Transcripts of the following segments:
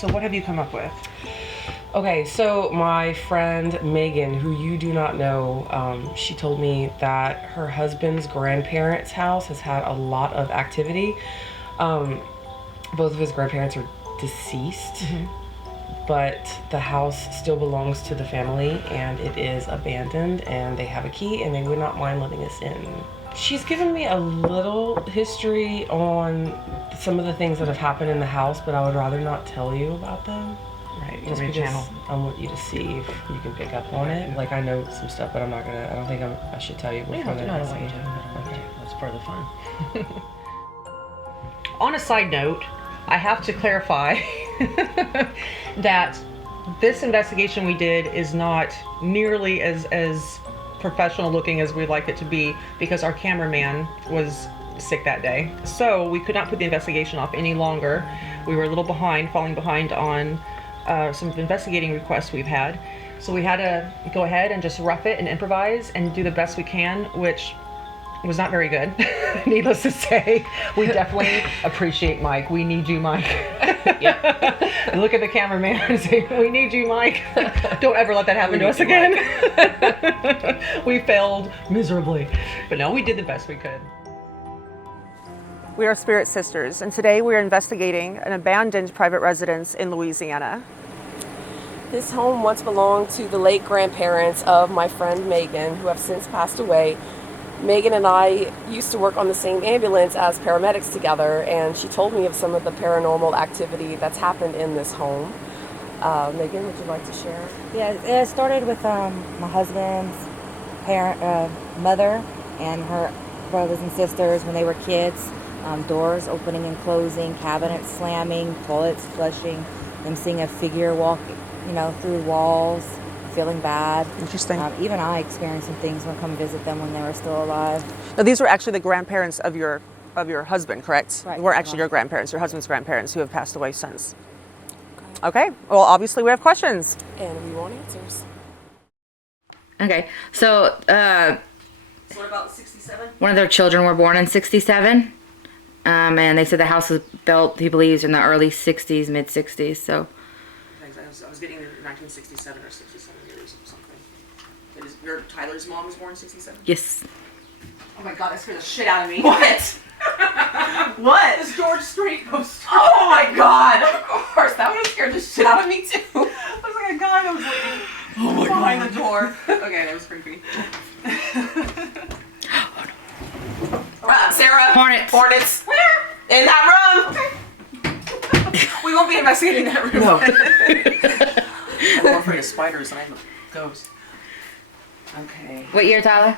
So what have you come up with? Okay, so my friend Megan, who you do not know, she told me that her husband's grandparents' house has had a lot of activity. Both of his grandparents are deceased, but the house still belongs to the family and it is abandoned and they have a key and they would not mind letting us in. She's given me a little history on some of the things that have happened in the house, but I would rather not tell you about them. Right, Just because I want you to see if you can pick up on it. Like, I know some stuff, but I don't think I should tell you before the investigation. Okay. That's part of the fun. On a side note, I have to clarify that this investigation we did is not nearly as professional looking as we'd like it to be because our cameraman was sick that day. So we could not put the investigation off any longer. We were a little falling behind on some investigating requests we've had. So we had to go ahead and just rough it and improvise and do the best we can, which was not very good. Needless to say, we definitely appreciate Mike. We need you, Mike. Look at the cameraman and say, we need you, Mike. Don't ever let that happen to us again. We failed miserably. But no, we did the best we could. We are Spirit Sisters, and today we are investigating an abandoned private residence in Louisiana. This home once belonged to the late grandparents of my friend Megan, who have since passed away. Megan and I used to work on the same ambulance as paramedics together, and she told me of some of the paranormal activity that's happened in this home. Megan, would you like to share? Yeah, it started with my husband's mother and her brothers and sisters when they were kids. Doors opening and closing, cabinets slamming, toilets flushing, them seeing a figure walk, through walls, feeling bad. Interesting. Even I experienced some things when I come visit them when they were still alive. Now, these were actually the grandparents of your husband, correct? Right. They weren't actually your grandparents, your husband's grandparents who have passed away since. Okay. Well, obviously we have questions. And we want answers. Okay, so So what about 67? one of their children were born in 67. And they said the house was built, he believes, in the early 60s, mid 60s. So I was getting 1967 or 67 years or something. Your Tyler's mom was born in 67? yes. Oh my god, that scared the shit out of me. What? What? This George Strait ghost. Oh my god! Of course, that would have scared the shit out of me too. I was like a guy that was like behind the door. Okay, that was creepy. Sarah. Hornets. Where? In that room. We won't be investigating that room. No. I'm more afraid of spiders than I'm a ghost. Okay. What year, Tyler?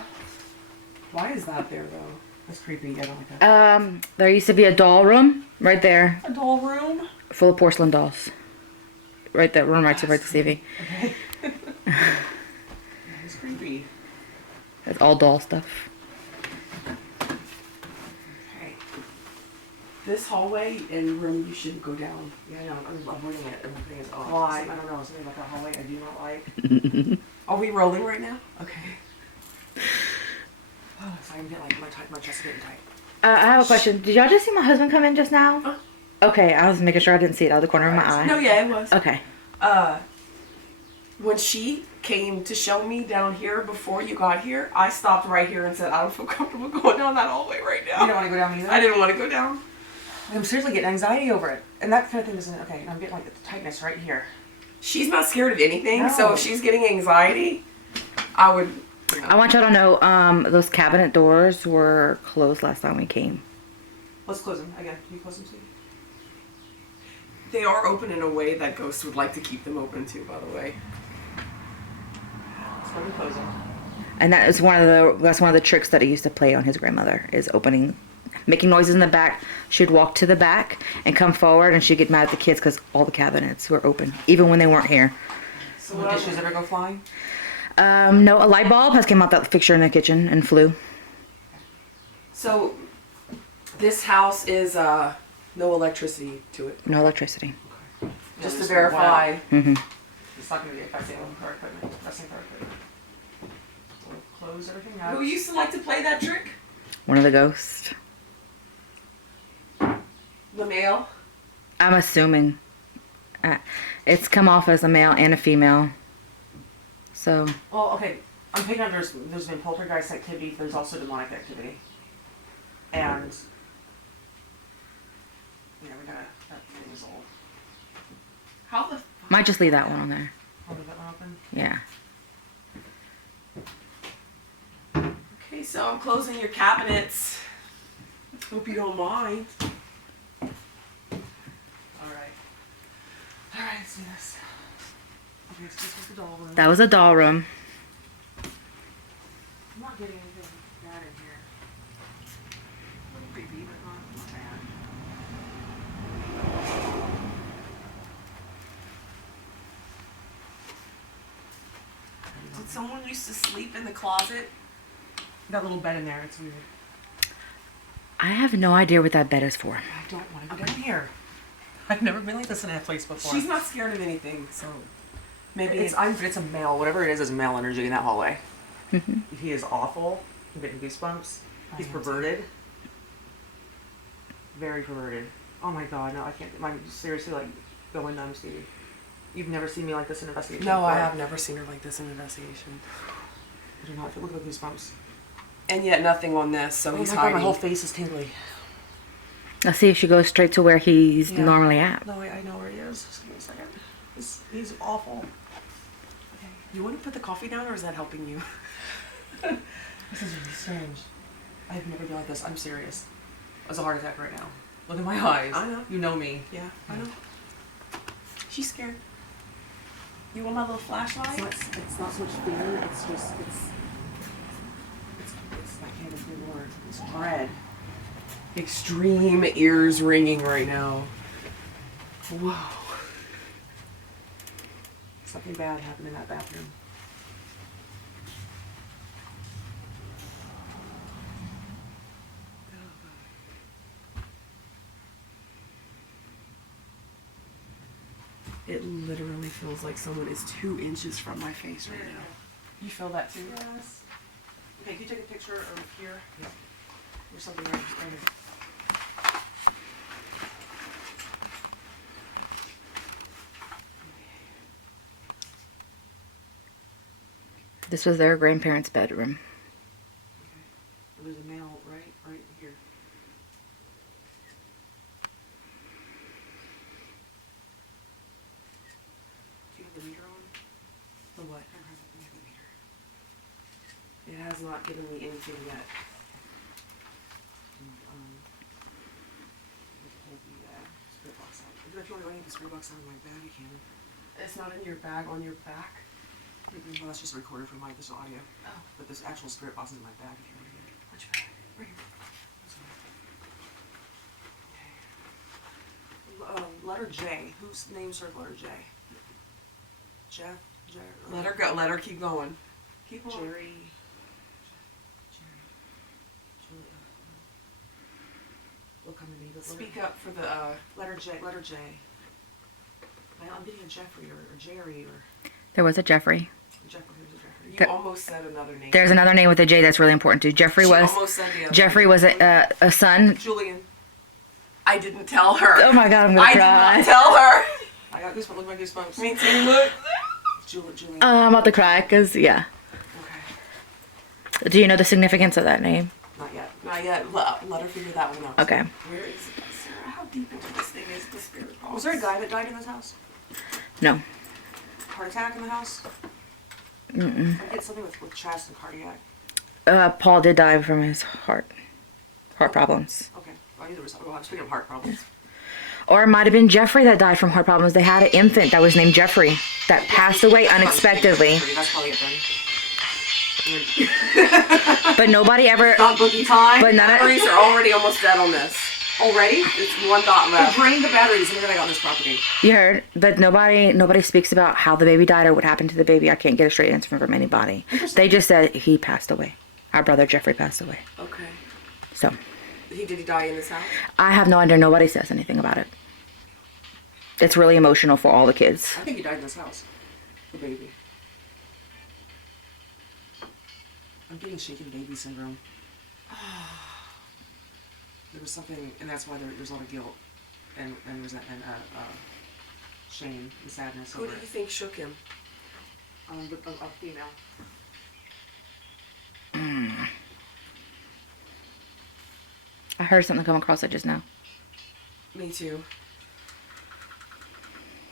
Why is that there though? That's creepy. I don't like that. There used to be a doll room right there, A doll room? full of porcelain dolls. Right that room right to the TV. Okay. That's creepy. That's all doll stuff. Okay. This hallway and room you shouldn't go down. Yeah, I know. I'm avoiding it. Everything is off. Why? I don't know. Something about that hallway I do not like. Are we rolling right now? Okay. Oh, so I can get like my chest is getting tight. I have a question. Did y'all just see my husband come in just now? Okay, I was making sure I didn't see it out of the corner of my eye. No, yeah, it was. Okay. When she came to show me down here before you got here, I stopped right here and said, I don't feel comfortable going down that hallway right now. You don't want to go down either? I didn't want to go down. I'm seriously getting anxiety over it. And that kind of thing doesn't, okay, I'm getting like the tightness right here. She's not scared of anything, so No. if she's getting anxiety, I would... I want y'all to know, those cabinet doors were closed last time we came. Let's close them. Again, can you close them, please? They are open in a way that ghosts would like to keep them open too, by the way. Let's go and close them. And that's one of the tricks that he used to play on his grandmother, is making noises in the back. She'd walk to the back and come forward, and she'd get mad at the kids because all the cabinets were open, even when they weren't here. So will dishes ever go flying? No, a light bulb has came out that fixture in the kitchen and flew. So, this house is no electricity to it. No electricity. Just to verify. Mm-hmm. It's not going to be affecting our equipment, resting our equipment. We'll close everything out. Who used to like to play that trick? One of the ghosts. The male? I'm assuming. It's come off as a male and a female. So Well, okay. I'm picking up there's been poltergeist activity. There's also demonic activity. And yeah, we got that thing is old. How the might just leave that one on there. I'll leave that one open. Yeah. Okay, so I'm closing your cabinets. Hope you don't mind. Alright. Alright, let's do this. Okay, so this was the doll room. That was a doll room. I'm not getting anything bad in here. A little creepy, but not bad. Did someone used to sleep in the closet? That little bed in there, it's weird. I have no idea what that bed is for. I don't want to go down here. I've never been like this in a place before. She's not scared of anything, so maybe It's a male. Whatever it is male energy in that hallway. He is awful. I'm getting goosebumps. He's perverted. Very perverted. Oh my god, no, I can't. I'm seriously like going numb, Stevie. You've never seen me like this in investigation. No, I before. have never seen her like this in investigation. I do not. If you look at the goosebumps. And yet nothing on this, so Oh he's my god, hiding. my whole face is tingly. Let's see if she goes straight to where he's Yeah. normally at. No, I know where he is. Just give me a second. He's awful. Okay. You want to put the coffee down, or is that helping you? This is really strange. I've never been like this. I'm serious. It's a heart attack right now. Look at my eyes. I know. You know me. Yeah, I know. She's scared. You want my little flashlight? It's not so much fear. It's just I can't even word. It's dread. Extreme ears ringing right now. Whoa. Something bad happened in that bathroom. It literally feels like someone is 2 inches from my face right now. You feel that too? Yes. Okay, can you take a picture of here? Yeah. There's something right here. This was their grandparents' bedroom. Okay. There's a male right here. Do you have the meter on? The what? I don't have the meter. It has not given me anything yet. Hold the spirit box out. If you want to go any of the spirit box out of my bag, you can. It's not in your bag on your back. Well, that's just a recorder for this audio. Oh. But this actual spirit box is in my bag if you want to get it. Which bag? Right here. Okay. Letter J. Whose name starts with letter J? Jeff? Let her go. Let her keep going. Keep on. Jerry. Look on the name. Speak up for the. Letter J. Letter J. I'm getting a Jeffrey or Jerry or There was a Jeffrey. Jeffrey. Who's a Jeffrey? You There- almost said another name. There's another name with a J that's really important too. Jeffrey She was almost said the other Jeffrey was a son. Julian. I didn't tell her. Oh my god, I'm gonna I cry. did not tell her. I got goosebumps. Look at my goosebumps. Me too. Look. Julian. I'm about to cry because yeah. Okay. Do you know the significance of that name? Not yet. Not yet. Let her figure that one out. Okay. Where is it? Sarah, how deep into this thing is the spirit box? Was there a guy that died in this house? No. Heart attack in the house? Mm-mm. I get something with chest and cardiac. Paul did die from his heart problems. Okay. I knew there was. Oh, I'm speaking of heart problems. Or it might have been Jeffrey that died from heart problems. They had an infant that was named Jeffrey that passed away unexpectedly. That's probably it then. But nobody ever. Not boogie time. But none of. Batteries are already almost dead on this. Already? It's one thought I left. drained the batteries and everything I got on this property. You heard, but nobody speaks about how the baby died or what happened to the baby. I can't get a straight answer from anybody. They just said he passed away. Our brother Jeffrey passed away. Okay. So Did he die in this house? I have no idea. Nobody says anything about it. It's really emotional for all the kids. I think he died in this house. The baby. I'm getting shaken baby syndrome. There was something, and that's why there's a lot of guilt and resentment, shame and sadness Who over do you it. think shook him? A female. I heard something come across it just now. Me too.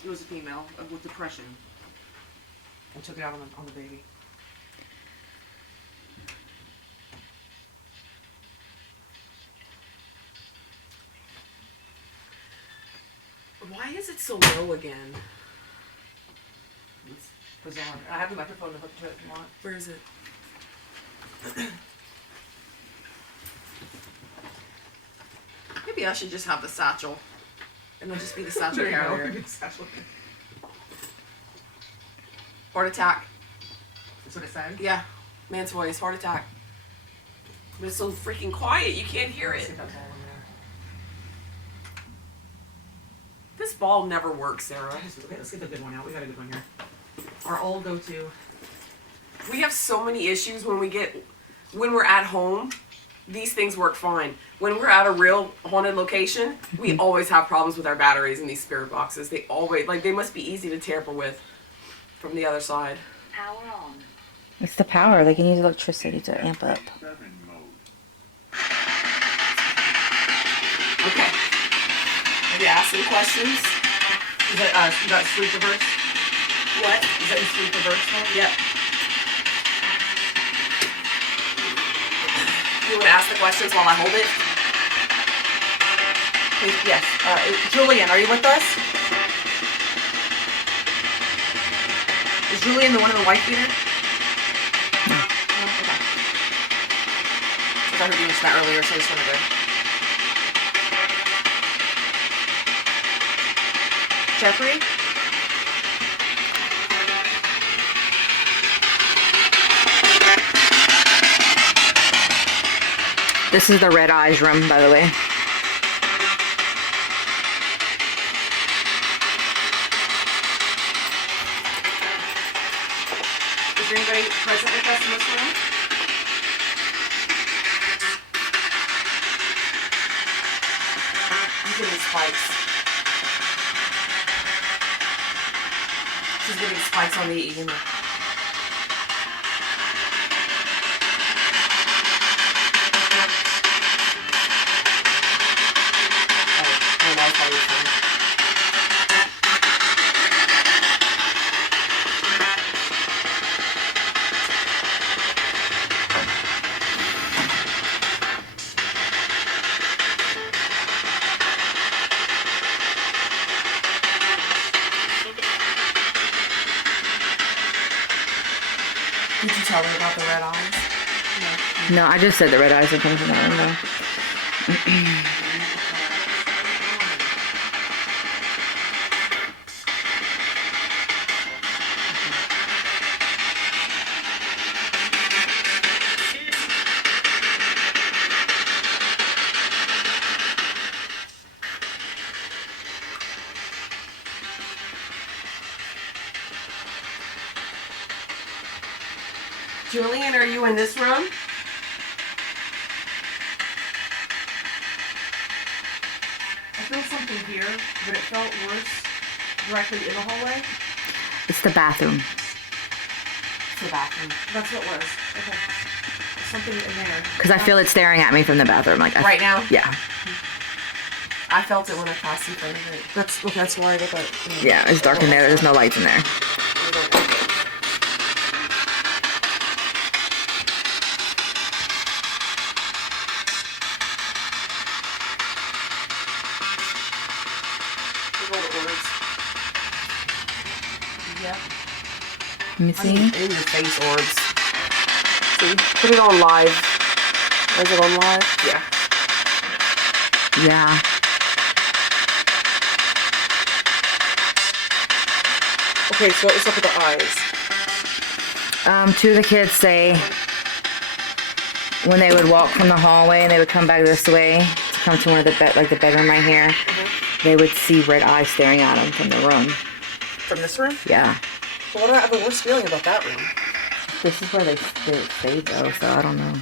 It was a female with depression. And took it out on the baby. Why is it so low again? It's bizarre. I have the microphone to hook to it if you want. Where is it? Maybe I should just have the satchel. And it'll just be the satchel carrier. Heart attack. That's what it said? Yeah. Man's voice. Heart attack. But it's so freaking quiet. You can't hear Let's it. see if that's all in there. This ball never works, Sarah. Okay, let's get the good one out. We got a good one here. Our old go-to. We have so many issues when we're at home. These things work fine. When we're at a real haunted location, we always have problems with our batteries in these spirit boxes. They always, they must be easy to tamper with from the other side. Power on. It's the power. They can use electricity to amp up. Okay. Have you asked any questions? Is that, you got sleep reverse? What? Is that in sleep reverse mode? Yep. You want to ask the questions while I hold it? Please, yes. Julian, are you with us? Is Julian the one in the white beater? No. Okay. I heard you mention that earlier, so I just wanted to... Jeffrey? This is the red eyes room, by the way. Is there anybody present with us in this room? I'm getting spikes. She's getting spikes on the EMF. Oh, that's probably fine. Did you tell her about the red eyes? No, I just said the red eyes are coming from that window. Julian, are you in this room? I feel something here, but it felt worse directly in the hallway. It's the bathroom. It's the bathroom. That's what it was. Okay. Something in there. Because I feel it staring at me from the bathroom. Like Right now? Yeah. I felt it when I passed in front of it. That's okay. That's why I got that. Yeah, it's dark in there. There's no lights in there. Yep. Let me see. In your face orbs. See? Put it on live. Is it on live? Yeah. Yeah. Okay, so let's look at the eyes. Two of the kids say when they would walk from the hallway and they would come back this way to come to one of the the bedroom right here, they would see red eyes staring at them from the room. From this room? Yeah. Well, what do I have the worst feeling about that room? This is where they stayed though, so I don't know.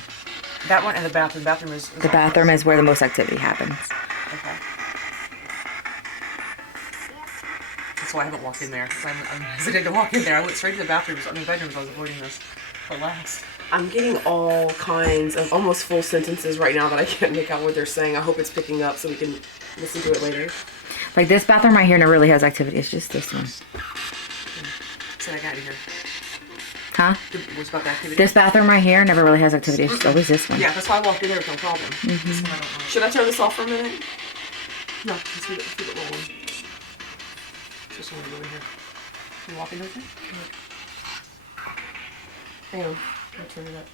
That one and the bathroom. Bathroom is The bathroom is where the most activity happens. Okay. That's why I haven't walked in there. 'Cause I'm hesitant to walk in there. I went straight to the bathrooms. I mean, bedrooms. I was avoiding this for last. I'm getting all kinds of almost full sentences right now that I can't make out what they're saying. I hope it's picking up so we can listen to it later. Like this bathroom right here never really has activity. It's just this one. So I got in here. Huh? What's about the activity? This bathroom right here never really has activity. It's always this one. Yeah, that's why I walked in there with no problem. This one I don't know. Should I turn this off for a minute? No, let's keep it rolling. Just want to go in here. Can you walk in there? Hang on. I'll turn it up.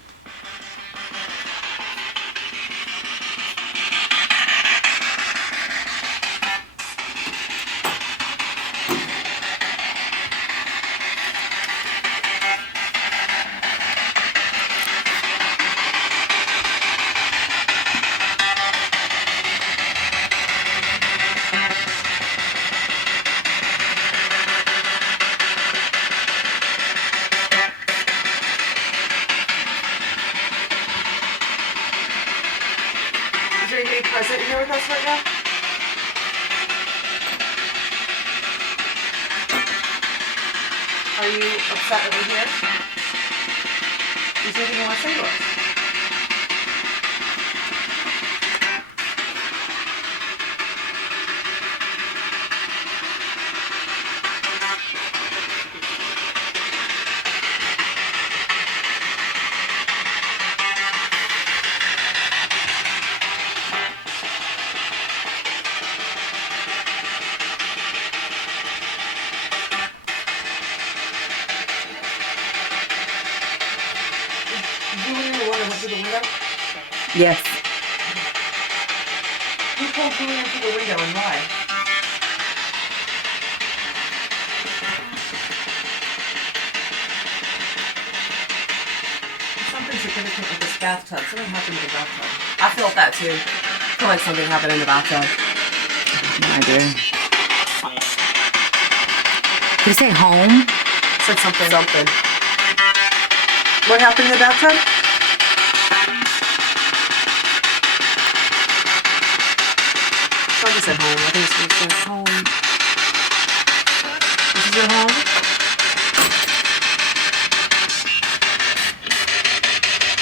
Is there anybody present here with us right now? Are you upset that we're here? Is there anything you want to say to us? Julian, the one that went through the window? Yes. Who pulled Julian through the window and why? Something significant with this bathtub. Something happened with the bathtub. I felt that too. I feel like something happened in the bathtub. No idea. Did you say home? Said something. Something. What happened in the bathtub? Somebody said home. I think it's what it says home. This is your home?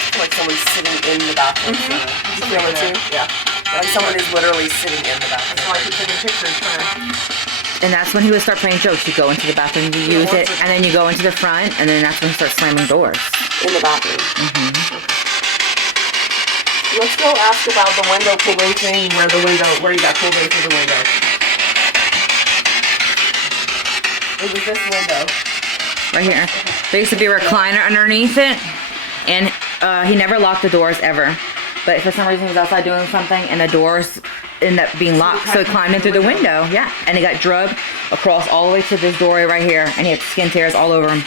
I feel like someone's sitting in the bathroom. You feel it too? Yeah. Like someone is literally sitting in the bathroom. That's why I keep taking pictures for her. And that's when he would start playing jokes. You go into the bathroom, you use it, and then you go into the front, and then that's when he starts slamming doors. In the bathroom. Let's go ask about the window pulling thing, where you got pulled in through the window. It was this window. Right here. There used to be a recliner underneath it, and he never locked the doors ever. But for some reason he was outside doing something, and the doors ended up being locked, so he climbed in through the window. Yeah, and he got drugged across all the way to this doorway right here, and he had skin tears all over him.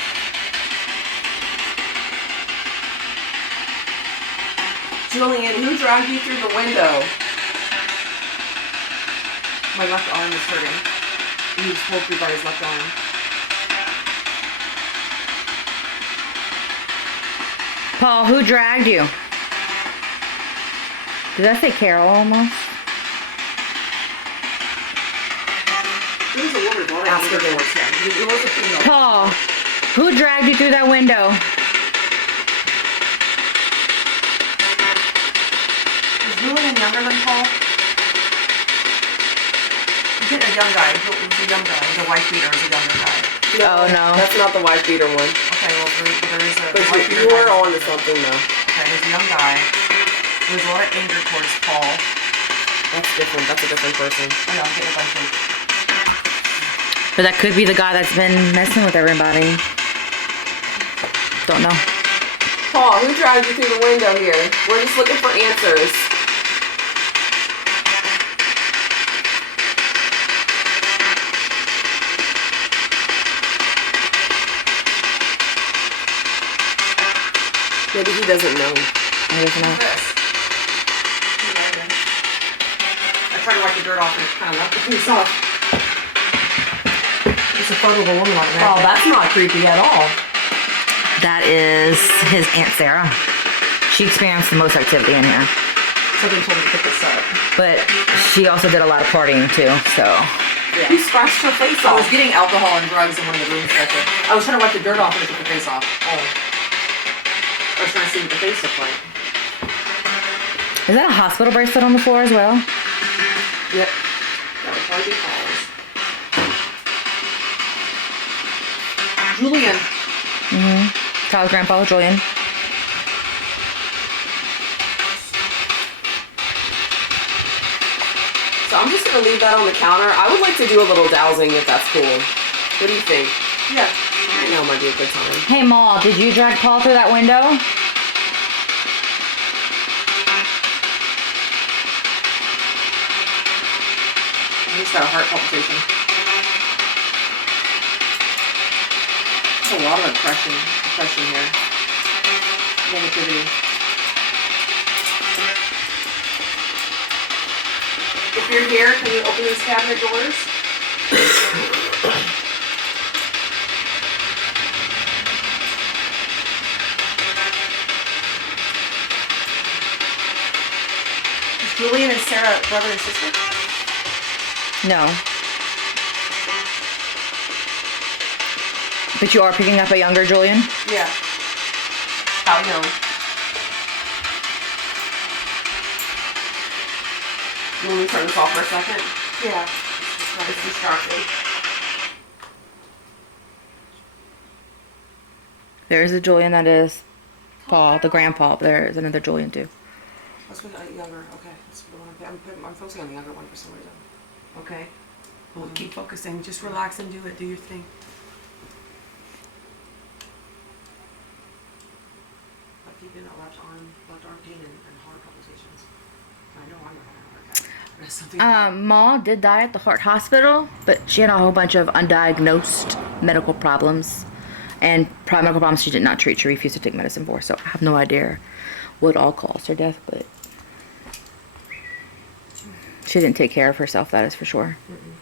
Julian, who dragged you through the window? My left arm is hurting. He was pulled through by his left arm. Paul, who dragged you? Did I say Carol almost? There was a woman brought Ask her towards him. It was a female. Paul, who dragged you through that window? Is Julian younger than Paul? You get a young guy. It was a young guy. The wife beater is a younger guy. Oh, no. That's not the wife beater one. Okay, well, there is a But wife you beater were guy. on to something though. Okay, there's a young guy. There's a lot of anger towards Paul. That's different. That's a different person. Oh, yeah, I'm getting a bunch of... But that could be the guy that's been messing with everybody. Don't know. Paul, who dragged you through the window here? We're just looking for answers. Maybe he doesn't know. I don't know. This. I tried to wipe the dirt off and it kind of left the piece off. It's a photo of a woman on it. Oh, that's not creepy at all. That is his Aunt Sarah. She experienced the most activity in here. Somebody told me to pick this up. But she also did a lot of partying too, so. Yeah. You scratched her face I off. was getting alcohol and drugs in one of the rooms back there. I was trying to wipe the dirt off and it took the face off. Oh. I was trying to see what the face looked like. Is that a hospital bracelet on the floor as well? Yep. That would probably be Paul's. Julian. Kyle's grandpa, Julian. So I'm just gonna leave that on the counter. I would like to do a little dowsing if that's cool. What do you think? Yeah. I know it might be a good time. Hey, Ma, did you drag Paul through that window? I just got a heart palpitation. There's a lot of depression here. Negativity. If you're here, can you open these cabinet doors? Is Julian and Sarah brother and sister? No. But you are picking up a younger Julian? Yeah. How young? You want me to turn this off for a second? Yeah. It's distracting. There's a Julian that is Paul, the grandpa, but there is another Julian too. Let's go to younger. Okay. That's the one I'm focusing on the younger one for some reason. Okay. Well, keep focusing. Just relax and do it. Do your thing. Like keeping that left arm pain and heart palpitations. I know I'm not having a heart attack. But it's something. Ma did die at the heart hospital, but she had a whole bunch of undiagnosed medical problems and medical problems she did not treat. She refused to take medicine for. So I have no idea what all caused her death, but she didn't take care of herself. That is for sure.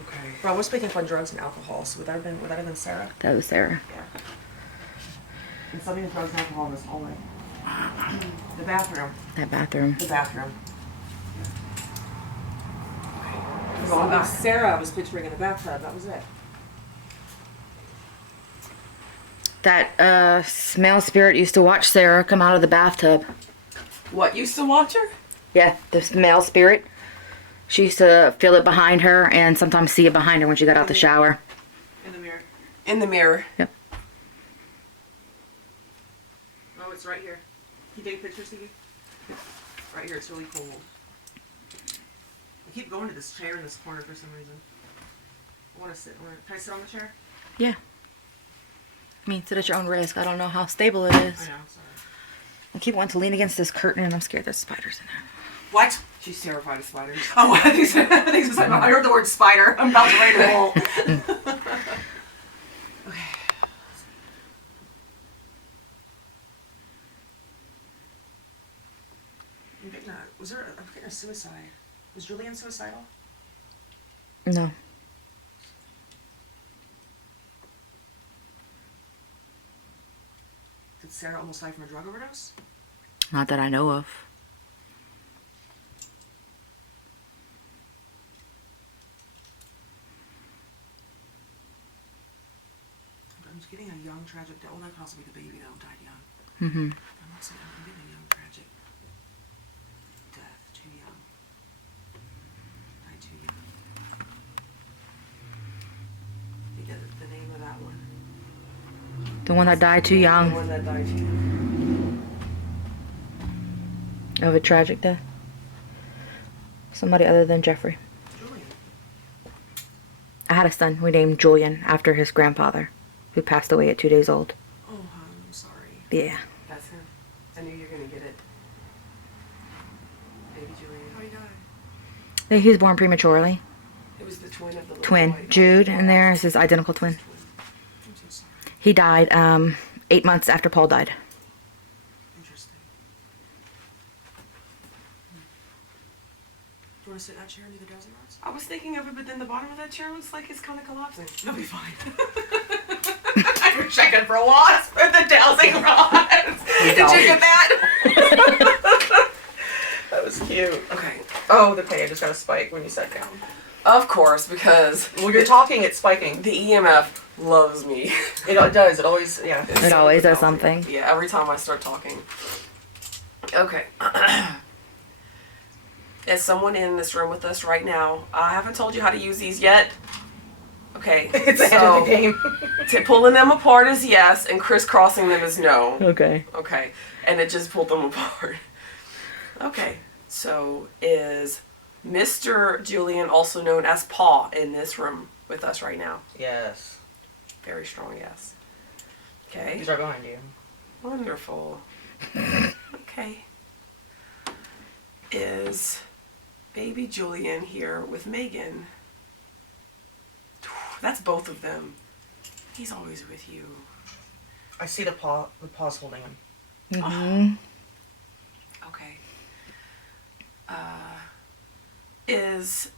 Okay. Well, we're speaking for drugs and alcohol, so would that have been Sarah? That was Sarah. Yeah. And somebody with drugs and alcohol in this hallway. The bathroom. That bathroom. The bathroom. Well, Sarah was picturing in the bathtub. That was it. That male spirit used to watch Sarah come out of the bathtub. What, used to watch her? Yeah, the male spirit. She used to feel it behind her and sometimes see it behind her when she got out the shower. In the mirror. In the mirror. Yep. Oh, it's right here. Can you take pictures, Stevie? Right here, it's really cool. I keep going to this chair in this corner for some reason. I want to sit. Can I sit on the chair? Yeah. I mean, sit at your own risk. I don't know how stable it is. I know, sorry. I keep wanting to lean against this curtain and I'm scared there's spiders in there. What? She's terrified of spiders. Oh, I heard the word spider. I'm about to write a hole. Okay. I'm getting I'm getting a suicide. Was Julian suicidal? No. Did Sarah almost die from a drug overdose? Not that I know of. I'm just getting a young, tragic death. Well, that could also be the baby that died young. Mm-hmm. I'm getting a young, tragic death. Too young. Died too young. You get the name of that one. The one that died too The young one that died too young. of a tragic death. Somebody other than Jeffrey. Julian. I had a son we named Julian after his grandfather, who passed away at 2 days old. Oh, hon, I'm sorry. Yeah. That's him. I knew you were gonna get it. Baby Julian. How you died? He was born prematurely. It was the twin of the little Twin. boy. Jude in there is his identical twin. I'm so sorry. He died 8 months after Paul died. Interesting. Do you want to sit in that chair and do the dowsing rods? I was thinking of it, but then the bottom of that chair looks like it's kind of collapsing. That'll be fine. You're checking for wasps with the dowsing rods. Did you get that? That was cute. Okay. Oh, I just got a spike when you sat down. Of course, because When you're talking, it's spiking. the EMF loves me. It does. It always, yeah. It's It so always does repulsive. something. Yeah, every time I start talking. Okay. Is someone in this room with us right now? I haven't told you how to use these yet. Okay. It's ahead of the game. Pulling them apart is yes, and crisscrossing them is no. Okay. Okay. And it just pulled them apart. Okay. So is Mr. Julian, also known as Paw, in this room with us right now? Yes. Very strong yes. Okay. He's right behind you. Wonderful. Okay. Is baby Julian here with Megan? That's both of them. He's always with you. I see the paw's holding him. Mm-hmm. Okay. Is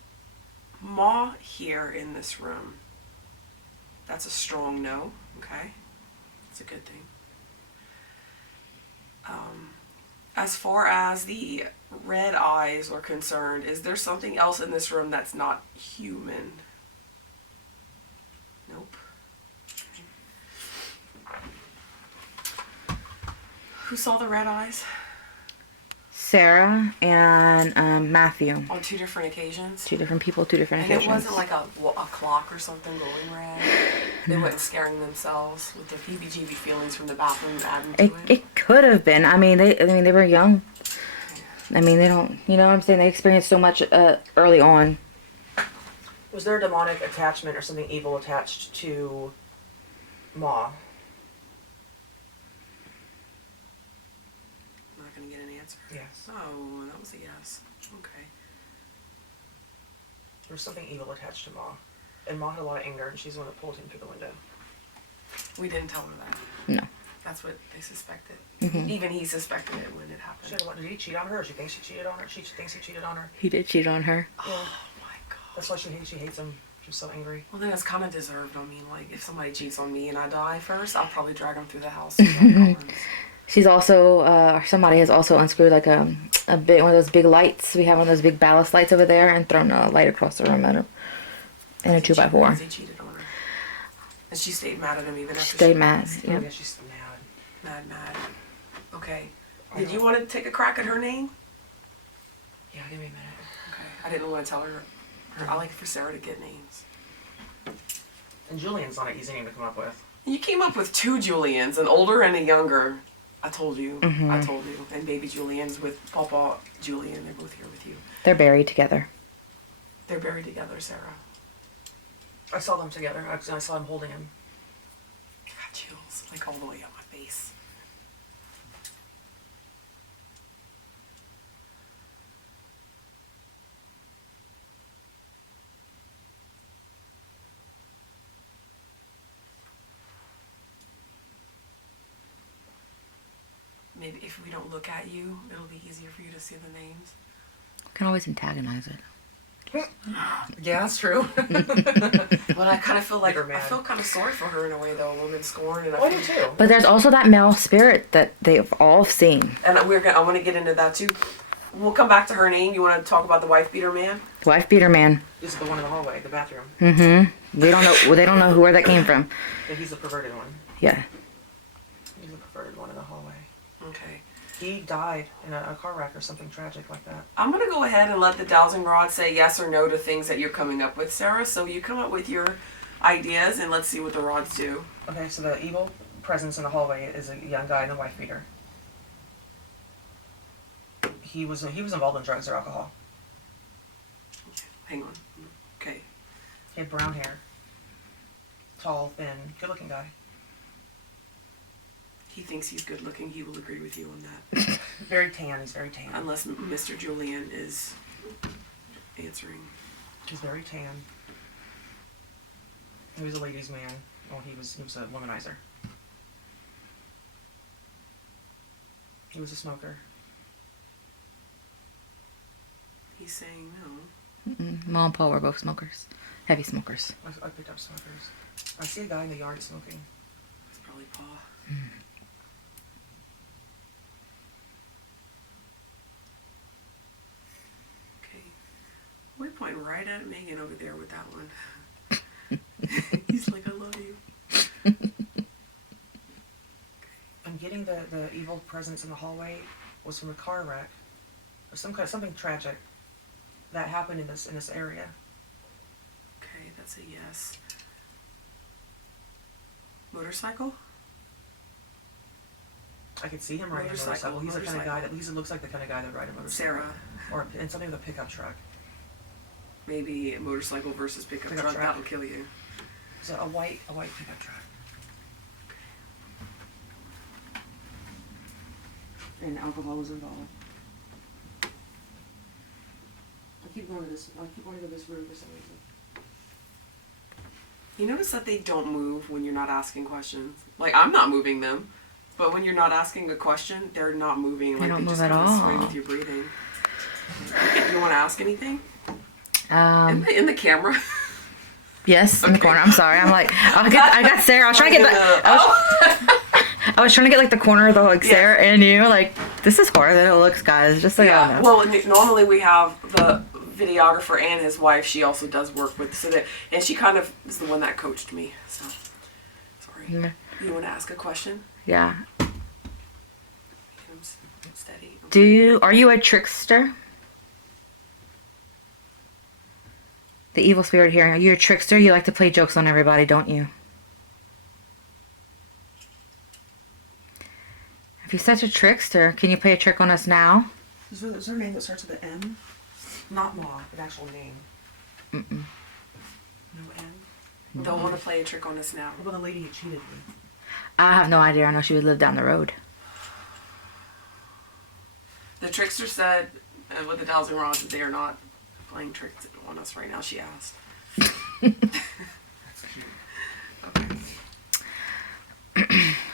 Ma here in this room? That's a strong no. Okay. That's a good thing. As far as the red eyes are concerned, is there something else in this room that's not human? Nope. Okay. Who saw the red eyes? Sarah and Matthew. On two different occasions? Two different people, two different And it occasions. wasn't like a clock or something glowing red? They weren't scaring themselves with the heebie-jeebie feelings from the bathroom adding to It, it? it could have been. I mean, they were young. I mean, they don't. You know what I'm saying? They experienced so much early on. Was there a demonic attachment or something evil attached to Ma? I'm not going to get an answer. Yes. Oh, that was a yes. Okay. There was something evil attached to Ma. And Ma had a lot of anger, and she's the one that pulled him through the window. We didn't tell her that. No. That's what they suspected. Mhm. Even he suspected it when it happened. She had a lot, did he cheat on her, or she thinks he cheated on her? She thinks he cheated on her. He did cheat on her. Oh my god. That's why she hates him. She's so angry. Well, then it's kind of deserved. I mean, like, if somebody cheats on me and I die first, I'll probably drag them through the house. With my arms. She's also somebody has also unscrewed like a big one of those big lights. We have one of those big ballast lights over there and thrown a light across the room at her. In a 2x4. He cheated on her. And she stayed mad at him even after She stayed mad. Oh, Yeah. yeah, she's mad. Mad. Okay. Did you want to take a crack at her name? Yeah, give me a minute. Okay. I didn't want to tell her. I like for Sarah to get names. And Julian's not an easy name to come up with. You came up with two Julians, an older and a younger. I told you. Mhm. I told you. And baby Julian's with Papa Julian. They're both here with you. They're buried together. They're buried together, Sarah. I saw them together. I saw him holding him. I got chills, like all the way up my face. Maybe if we don't look at you, it'll be easier for you to see the names. Can always antagonize it. Yeah, that's true. But I kind of feel like Make her I mad. feel kind of sorry for her in a way, though, a little bit scorned, and I do too. But there's also that male spirit that they've all seen. And I want to get into that too. We'll come back to her name. You want to talk about the wife beater man? Wife beater man. This is the one in the hallway, the bathroom. Mm-hmm. We don't know. Well, they don't know where that came from. Yeah, he's the perverted one. Yeah. He's the perverted one in the hallway. Okay. He died in a car wreck or something tragic like that. I'm going to go ahead and let the dowsing rod say yes or no to things that you're coming up with, Sarah. So you come up with your ideas and let's see what the rods do. Okay, so the evil presence in the hallway is a young guy in a wife beater. He was involved in drugs or alcohol. Hang on. Okay. He had brown hair. Tall, thin, good-looking guy. He thinks he's good looking. He will agree with you on that. Very tan. He's very tan. Unless Mr. Julian is answering. He's very tan. He was a ladies' man. Oh, he was a womanizer. He was a smoker. He's saying no. Mm-mm. Mom and Paul were both smokers. Heavy smokers. I picked up smokers. I see a guy in the yard smoking. It's probably Paul. Okay. What point pointing right at Megan over there with that one. He's like, I love you. I'm getting the evil presence in the hallway was from a car wreck or something tragic that happened in this area. Okay, that's a yes. Motorcycle? I could see him riding a motorcycle. He's the kind of guy that looks like the kind of guy that would ride a motorcycle. Sarah. Or and something with a pickup truck. Maybe a motorcycle versus pickup truck. That'll kill you. So a white pickup truck. And alcohol was involved. I keep wanting to go to this room for some reason. You notice that they don't move when you're not asking questions? Like, I'm not moving them, but when you're not asking a question, they're not moving. They don't move just at kinda all. sway with your breathing. You want to ask anything? In the camera? Yes, in the corner. I'm sorry. I'm like, I got Sarah. I was trying to get I was trying to get like the corner of the like Sarah and you. Like, this is harder than it looks, guys. Just so y'all know. Well, normally we have the videographer and his wife. She also does work with and she kind of is the one that coached me. So, sorry. Yeah. You want to ask a question? Yeah. Steady. Okay. Are you a trickster? The evil spirit here. Are you a trickster? You like to play jokes on everybody, don't you? If you're such a trickster, can you play a trick on us now? Is there a name that starts with an M? Not Ma, an actual name. Mm-mm. No M? Don't want to play a trick on us now. What about the lady who cheated me? I have no idea. I know she would live down the road. The trickster said with the dowsing rod that they are not playing tricks on us right now, she asked. Okay.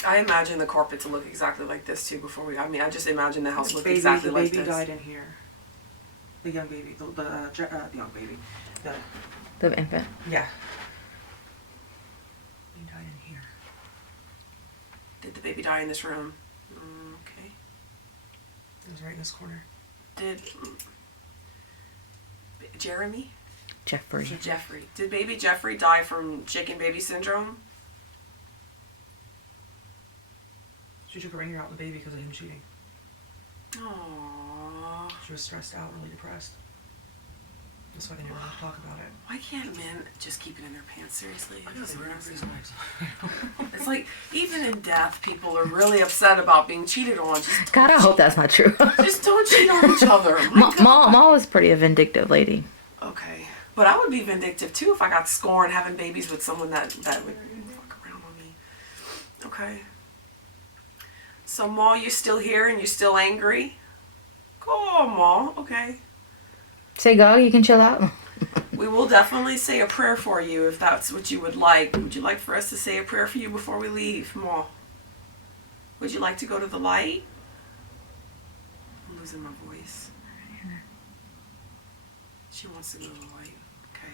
I imagine the carpet to look exactly like this too I just imagine the house looked exactly like this. The baby died in here. The young baby. The young baby. The infant. Yeah. He died in here. Did the baby die in this room? Okay. It was right in this corner. Did Jeremy? Jeffrey. Jeffrey. Did baby Jeffrey die from chicken baby syndrome? She took a ringer out in the baby because of him cheating. Aww. She was stressed out, really depressed. That's why they never want to talk about it. Why can't men just keep it in their pants? Seriously? I know, they renounce these wives. It's like, even in death, people are really upset about being cheated on. God, I hope that's not true. Just don't cheat on each other. Ma was pretty a vindictive lady. Okay. But I would be vindictive too if I got scorned having babies with someone that would fuck around on me. Okay. So, Ma, you're still here and you're still angry? Go, Ma. Okay. Say go, you can chill out. We will definitely say a prayer for you if that's what you would like. Would you like for us to say a prayer for you before we leave, Ma? Would you like to go to the light? I'm losing my voice. She wants to go to the light. Okay.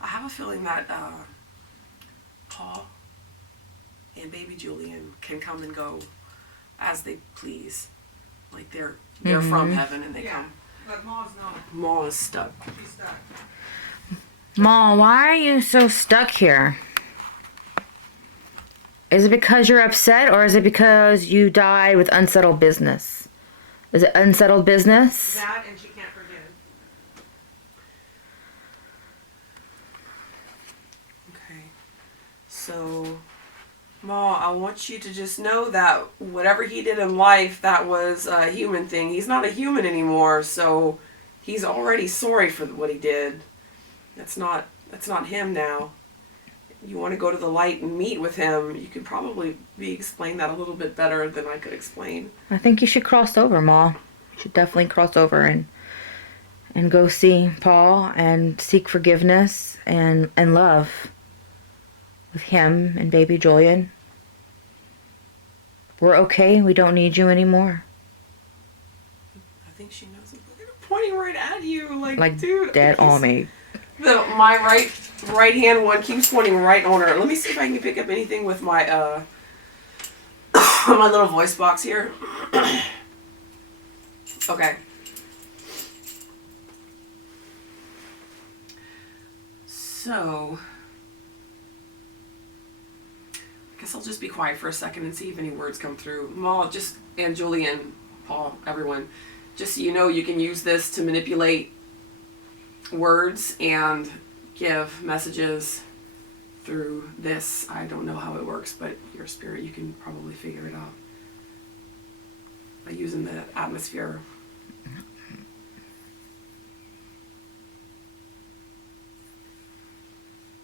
I have a feeling that Paul and baby Julian can come and go as they please. Like they're from heaven and they come. But Ma's not. Ma is stuck. She's stuck. Ma, why are you so stuck here? Is it because you're upset or is it because you died with unsettled business? Is it unsettled business? That and she can't forgive. Okay. So, Ma, I want you to just know that whatever he did in life, that was a human thing. He's not a human anymore, so he's already sorry for what he did. That's not him now. You want to go to the light and meet with him, you could probably explain that a little bit better than I could explain. I think you should cross over, Ma. You should definitely cross over and go see Paul and seek forgiveness and love with him and baby Julian. We're okay. We don't need you anymore. I think she knows it. Look at her pointing right at you, like dude. Dead on me. My right hand one keeps pointing right on her. Let me see if I can pick up anything with my my little voice box here. Okay. So, I guess I'll just be quiet for a second and see if any words come through. Ma, and Julian, Paul, everyone, just so you know, you can use this to manipulate words and give messages through this. I don't know how it works, but your spirit, you can probably figure it out by using the atmosphere.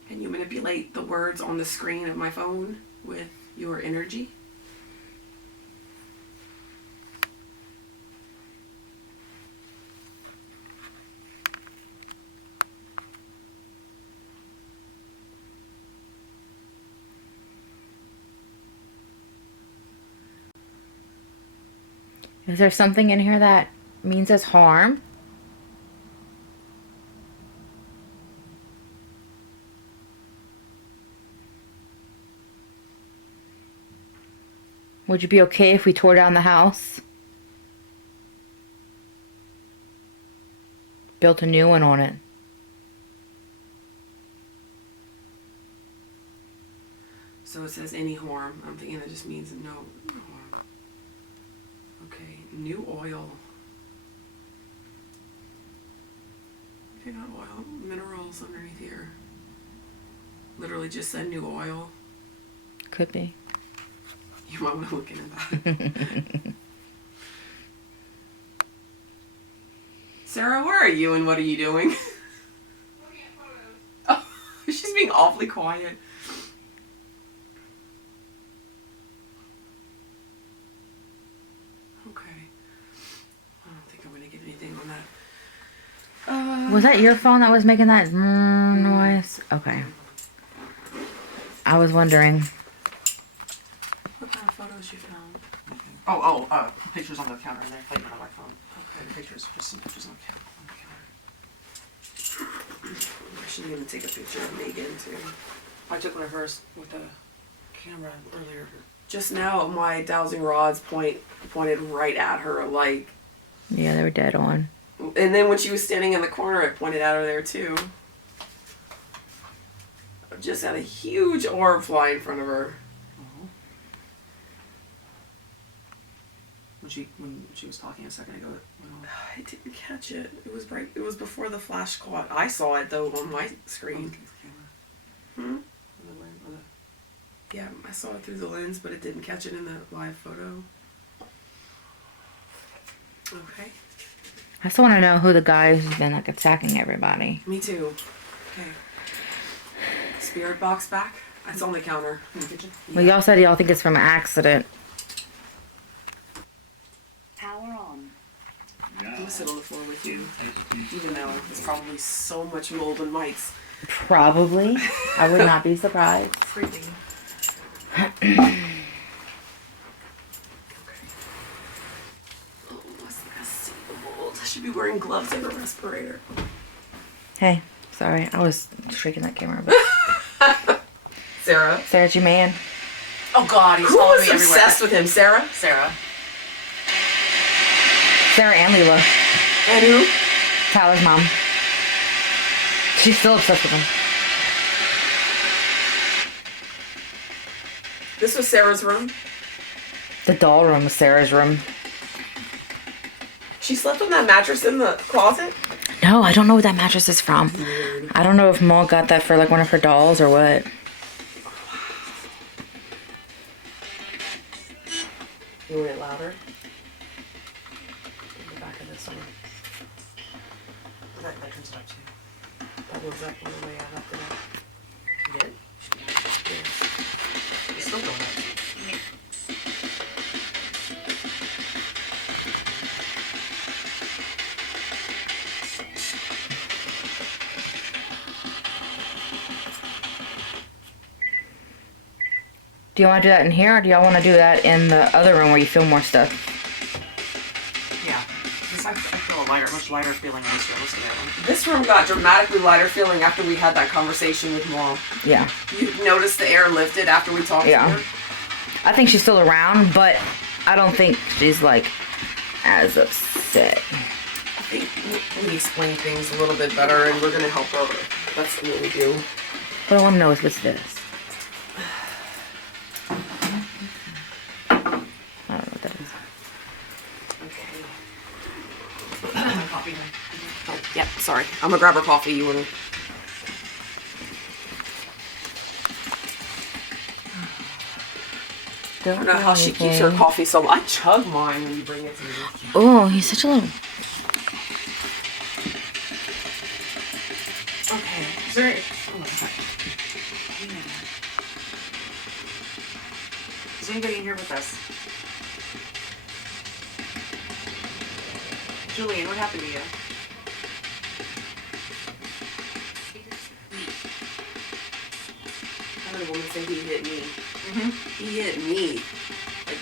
Can you manipulate the words on the screen of my phone with your energy? Is there something in here that means us harm? Would you be okay if we tore down the house? Built a new one on it. So it says any harm. I'm thinking it just means no harm. Okay, new oil. Okay, not oil, minerals underneath here. Literally just said new oil. Could be. You might want to look into that. Sarah, where are you and what are you doing? Looking at photos. Oh, she's being awfully quiet. Okay. I don't think I'm going to get anything on that. Was that your phone that was making that noise? Okay. I was wondering. What kind of photos you found? Pictures on the counter and they're playing on my phone. Okay. Pictures, just some pictures on the counter. I should even take a picture of Megan too. I took one of hers with the camera earlier. Just now, my dowsing rods pointed right at her, like. Yeah, they were dead on. And then when she was standing in the corner, it pointed at her there too. I just had a huge orb fly in front of her. When she was talking a second ago, it went on. I didn't catch it. It was right. It was before the flash caught. I saw it though on my screen. Hmm? Yeah, I saw it through the lens, but it didn't catch it in the live photo. Okay. I still want to know who the guy who's been like attacking everybody. Me too. Okay. Spirit box back. It's on the counter in the kitchen. Well, y'all said y'all think it's from an accident. Power on. I'm gonna sit on the floor with you, even though there's probably so much mold and mites. Probably. I would not be surprised. Freaking. Oh, what's nasty mold? I should be wearing gloves and a respirator. Hey, sorry. I was shaking that camera. But Sarah. Sarah's your man. Oh God, he's Who following was me everywhere. obsessed with him? Sarah? Sarah. Sarah and Leela. And who? Tyler's mom. She's still obsessed with him. This was Sarah's room. The doll room was Sarah's room. She slept on that mattress in the closet? No, I don't know what that mattress is from. Weird. I don't know if Maul got that for like one of her dolls or what. You want it louder? The back of this one. That turns it up too. That one's up on the way I left it up. You did? Yeah. It's still going up. Do you want to do that in here or do y'all want to do that in the other room where you feel more stuff? Yeah. I feel a much lighter feeling in this room. Let's do that one. This room got dramatically lighter feeling after we had that conversation with Mom. Yeah. You noticed the air lifted after we talked Yeah. to her? I think she's still around, but I don't think she's like as upset. I think we explain things a little bit better and we're going to help her That's what we do. What I want to know is what's this? I don't know what that is. Okay. Oh, yeah, sorry. I'm gonna grab her coffee. You wanna? I don't know how she keeps her coffee so I chug mine when you bring it to me. Oh, he's such a little. Okay. Is there? Is anybody in here with us? Julian, what happened to you? I heard a woman say he hit me. Mm-hmm. He hit me. Like,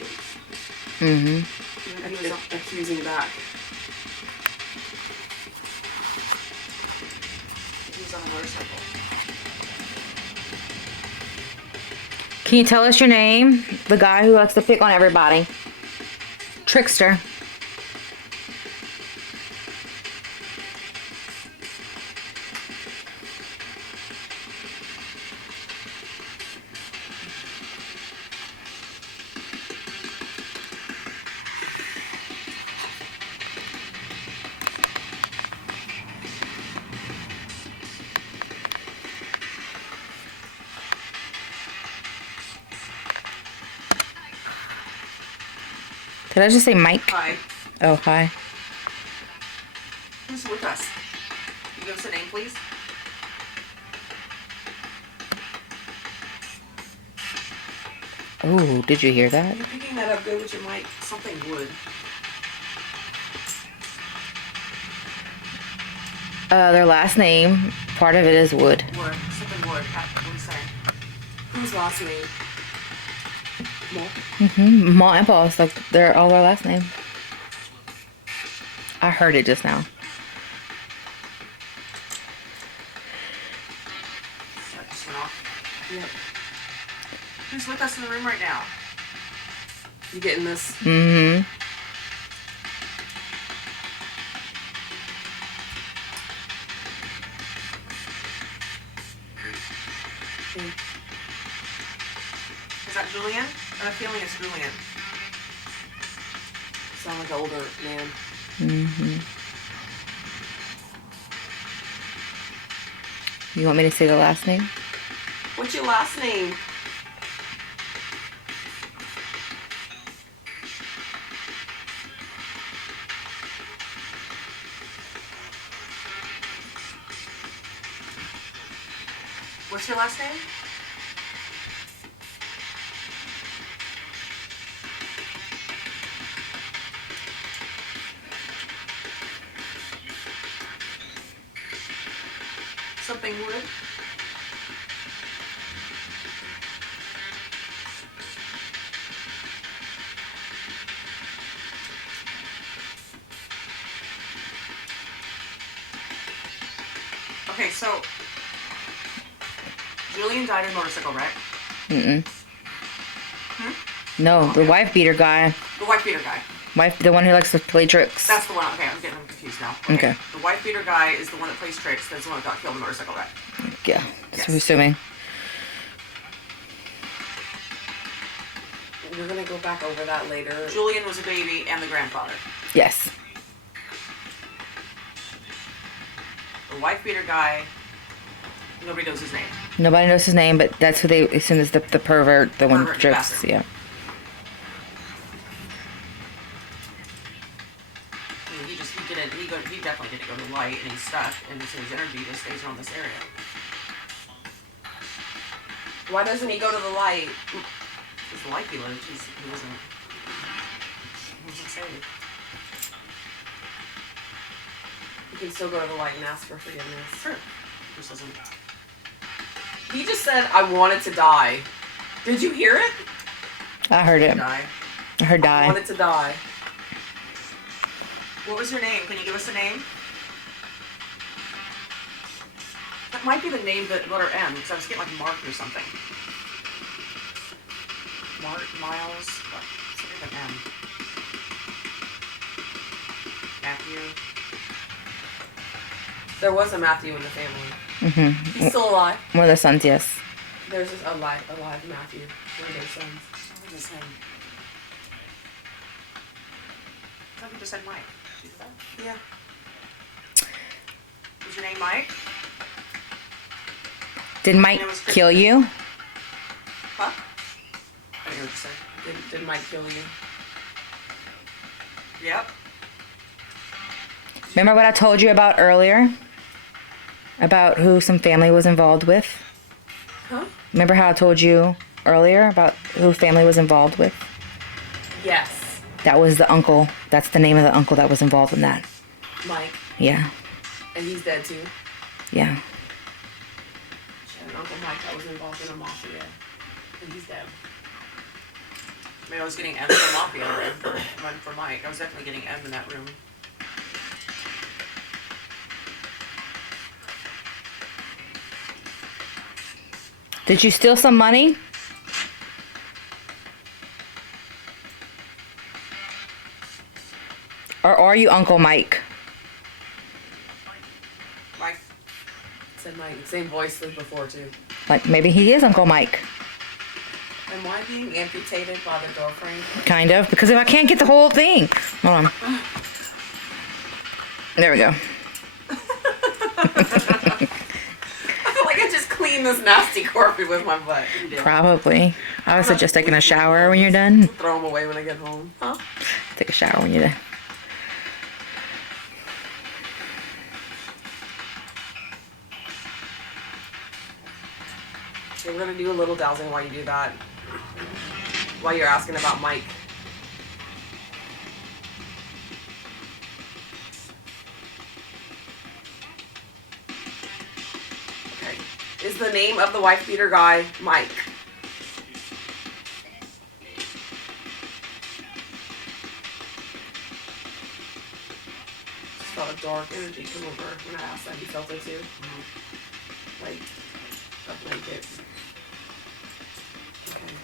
accusing back. He was on a motorcycle. Can you tell us your name? The guy who likes to pick on everybody. Trickster. Did I just say Mike? Hi. Oh, hi. Who's with us? Can you give us a name, please? Oh, did you hear that? You're picking that up good with your mic. Something wood. Their last name, part of it is Wood. Wood. Something wood. What are you saying? Whose last name? Mo? Mm-hmm. Ma and Pa, it's like they're all their last name. I heard it just now. That just went off. Yep. Who's with us in the room right now? You getting this? Mm-hmm. Is that Julian? I have a feeling it's Julian. Sound like an older man. Mm-hmm. You want me to say the last name? What's your last name? What's your last name? Something wood? Okay, so Julian died in a motorcycle wreck. Mm-mm. No, the wife beater guy. The wife beater guy. The one who likes to play tricks. That's the one. Okay, I'm getting confused now. Okay. The wife beater guy is the one that plays tricks. That's the one that got killed in a motorcycle wreck. Yeah. Yes. So assuming. We're gonna go back over that later. Julian was a baby and the grandfather. Yes. The wife beater guy. Nobody knows his name. Nobody knows his name, but that's who they assume is the pervert, the one Pervert, the tricks. bastard. Yeah. I mean, he definitely didn't go to the light, and he's stuck, and so his energy just stays around this area. Why doesn't he go to the light? Because the life he lived, he wasn't saved. You can still go to the light and ask for forgiveness. Sure. Just doesn't. He just said, I wanted to die. Did you hear it? I heard it. Die. I heard I die. wanted to die. What was your name? Can you give us a name? That might be the name, but letter M, because I was getting like Mark or something. Mark, Miles, what? Something with an M. Matthew. There was a Matthew in the family. Mm-hmm. He's still alive. One of the sons, yes. There's just a alive Matthew. One of their sons. What was his name? I thought you just said Mike. Did you do that? Yeah. Is your name Mike? Did Mike It was kill you? Huh? I didn't hear what you said. Did Mike kill you? Yep. Remember what I told you about earlier? About who some family was involved with? Huh? Remember how I told you earlier about who family was involved with? Yes. That was the uncle. That's the name of the uncle that was involved in that. Mike. Yeah. And he's dead too. Yeah. She had an Uncle Mike that was involved in a mafia. And he's dead. I mean, I was getting M for Mafia and M for Mike. I was definitely getting M in that room. Did you steal some money? Or are you Uncle Mike? Mike. Said Mike. Same voice as before too. Like maybe he is Uncle Mike. Am I being amputated by the door frame? Kind of. Because if I can't get the whole thing. Hold on. There we go. I feel like I just cleaned this nasty carpet with my butt. Probably. I would suggest taking a shower when you're done. Throw them away when I get home. Huh? Take a shower when you're done. Okay, we're gonna do a little dowsing while you do that. While you're asking about Mike. Okay. Is the name of the wife beater guy Mike? Just felt a dark energy come over when I asked that. You felt it too? Like a blanket. Okay.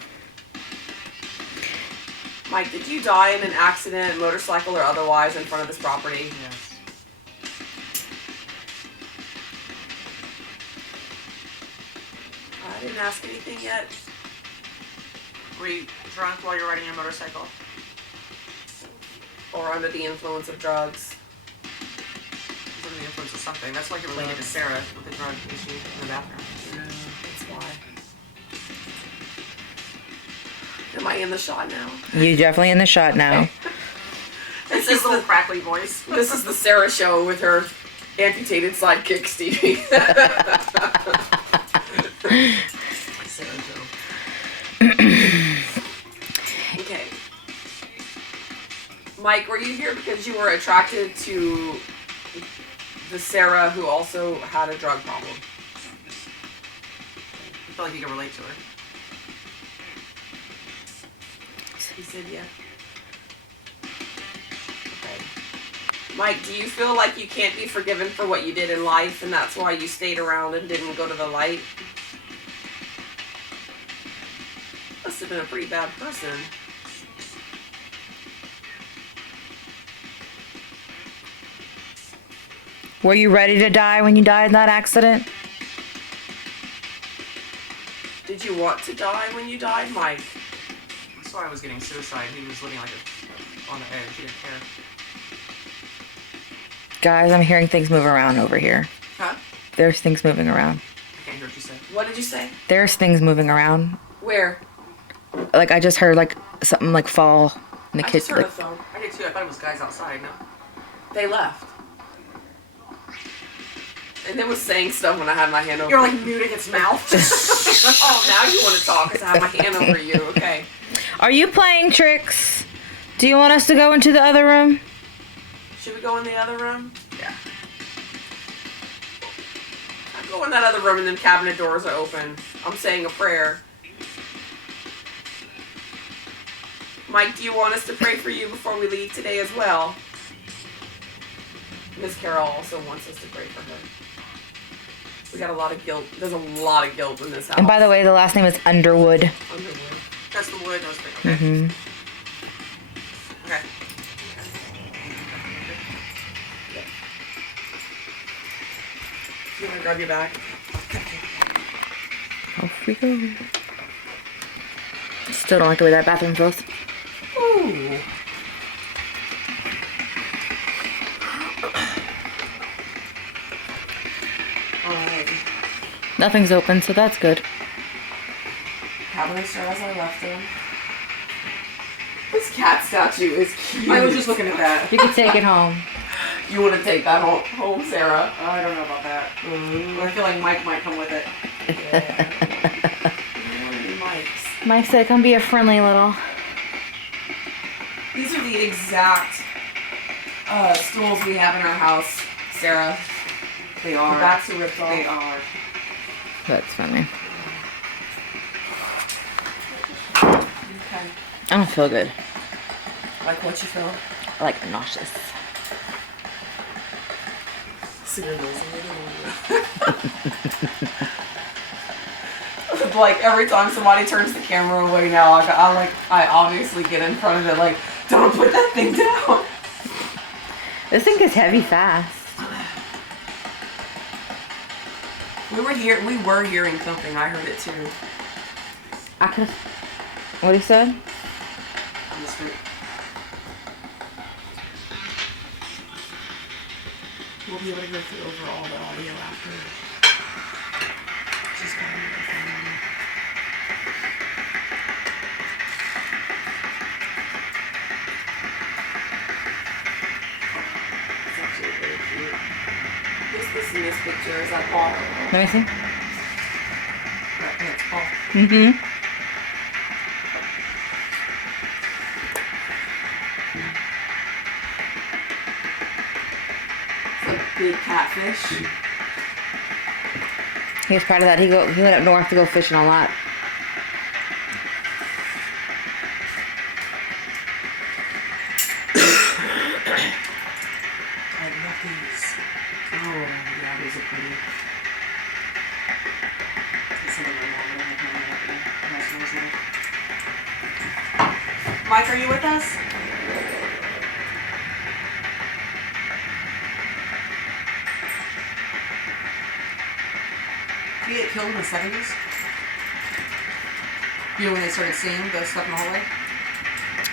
Mike, did you die in an accident, motorcycle or otherwise, in front of this property? Yes. I didn't ask anything yet. Were you drunk while you were riding your motorcycle? Or under the influence of drugs. Under the influence of something. That's why you're related to Sarah with the drug issue in the bathroom. No, that's why. Am I in the shot now? You're definitely in the shot now. This His is little the crackly voice. this is the Sarah show with her amputated sidekick Stevie. Sarah Joe. Okay. Mike, were you here because you were attracted to the Sarah who also had a drug problem? I feel like you can relate to her. He said yeah. Okay. Mike, do you feel like you can't be forgiven for what you did in life and that's why you stayed around and didn't go to the light? Must have been a pretty bad person. Were you ready to die when you died in that accident? Did you want to die when you died, Mike? That's why I was getting suicide. He was living like on the edge. He didn't care. Guys, I'm hearing things move around over here. Huh? There's things moving around. I can't hear what you said. What did you say? There's things moving around. Where? Like I just heard like something like fall in the I just kitchen. heard a Like, phone. I did too. I thought it was guys outside. No. They left. And it was saying stuff when I had my hand over. You're like muting its mouth. Oh, now you want to talk because I have my hand over you. Okay. are you playing tricks? Do you want us to go into the other room? Should we go in the other room? Yeah. I'll go in that other room and then cabinet doors are open. I'm saying a prayer. Mike, do you want us to pray for you before we leave today as well? Miss Carol also wants us to pray for her. We got a lot of guilt. There's a lot of guilt in this house. And by the way, the last name is Underwood. Underwood. That's the wood. Those things. Okay. Hmm. Okay. rub your back. Off we go. Still don't like the way that bathroom feels. Ooh. Nothing's open, so that's good. Cabinets are as I left them. This cat statue is cute. I was just looking at that. You can take it home. You want to take that home, Sarah? I don't know about that. I feel like Mike might come with it. Mike's. Mike said, come be a friendly little. These are the exact stools we have in our house, Sarah. They The are. backs are ripped off. They are. That's funny. Okay. I don't feel good. Like what you feel? I like nauseous. Like every time somebody turns the camera away now, I obviously get in front of it like, don't put that thing down. This thing gets heavy fast. We were hearing something. I heard it too. I could. What he said? On the street. We'll be able to go through over all the audio after. She's got a microphone on. It's actually really cute. Who's this in this picture? Is that Paul? Let me see. Right, yeah, it's Paul. Mm-hmm. Big catfish. He was proud of that. He went up north to go fishing a lot. I love these. Oh, yeah, these are pretty. It's something my mom would have known about the house when I was little. Mike, are you with us? Did he get killed in the 70s? You know when they started seeing the stuff in the hallway?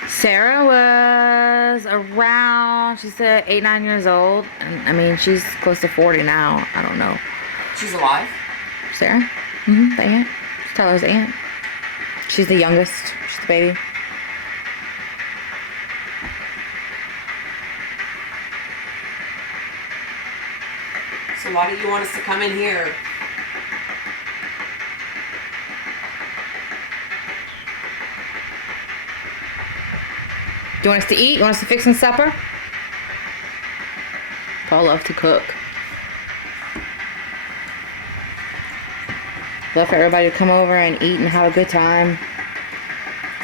Sarah was around, she said 8, 9 years old. And I mean, she's close to 40 now. I don't know. She's alive? Sarah? Mm-hmm, the aunt. Just tell her the aunt. She's the youngest. She's the baby. So why did you want us to come in here? Do you want us to eat? You want us to fix some supper? Paul loves to cook. Love for everybody to come over and eat and have a good time.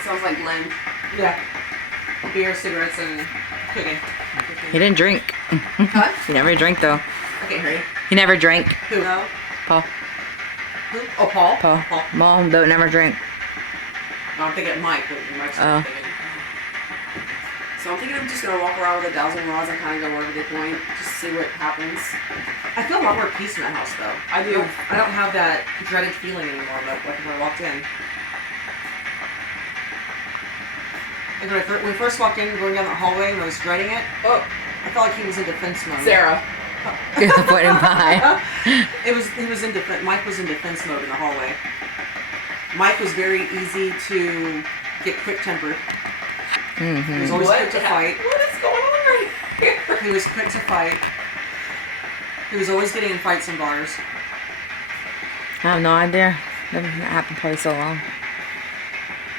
Sounds like Len. Yeah. Beer, cigarettes, and cooking. He didn't drink. What? He never drank though. I can't hear you. He never drank. Who? No. Paul. Who? Oh, Paul? Paul. Mom don't never drink. No, I'm thinking Mike, but Mike's Oh. thinking. So I'm thinking I'm just gonna walk around with a dowsing rods and kind of go wherever they point, just see what happens. I feel a lot more peace in that house, though. I do. I don't have that dreaded feeling anymore, like when I walked in. Like when we first walked in, going down the hallway, and I was dreading it. Oh, I felt like he was in defense mode. Sarah. Putting by. He was in defense. Mike was in defense mode in the hallway. Mike was very easy to get quick-tempered. Mm-hmm. He was always quick to fight. What is going on right here? He was quick to fight. He was always getting in fights in bars. I have no idea. That happened probably so long.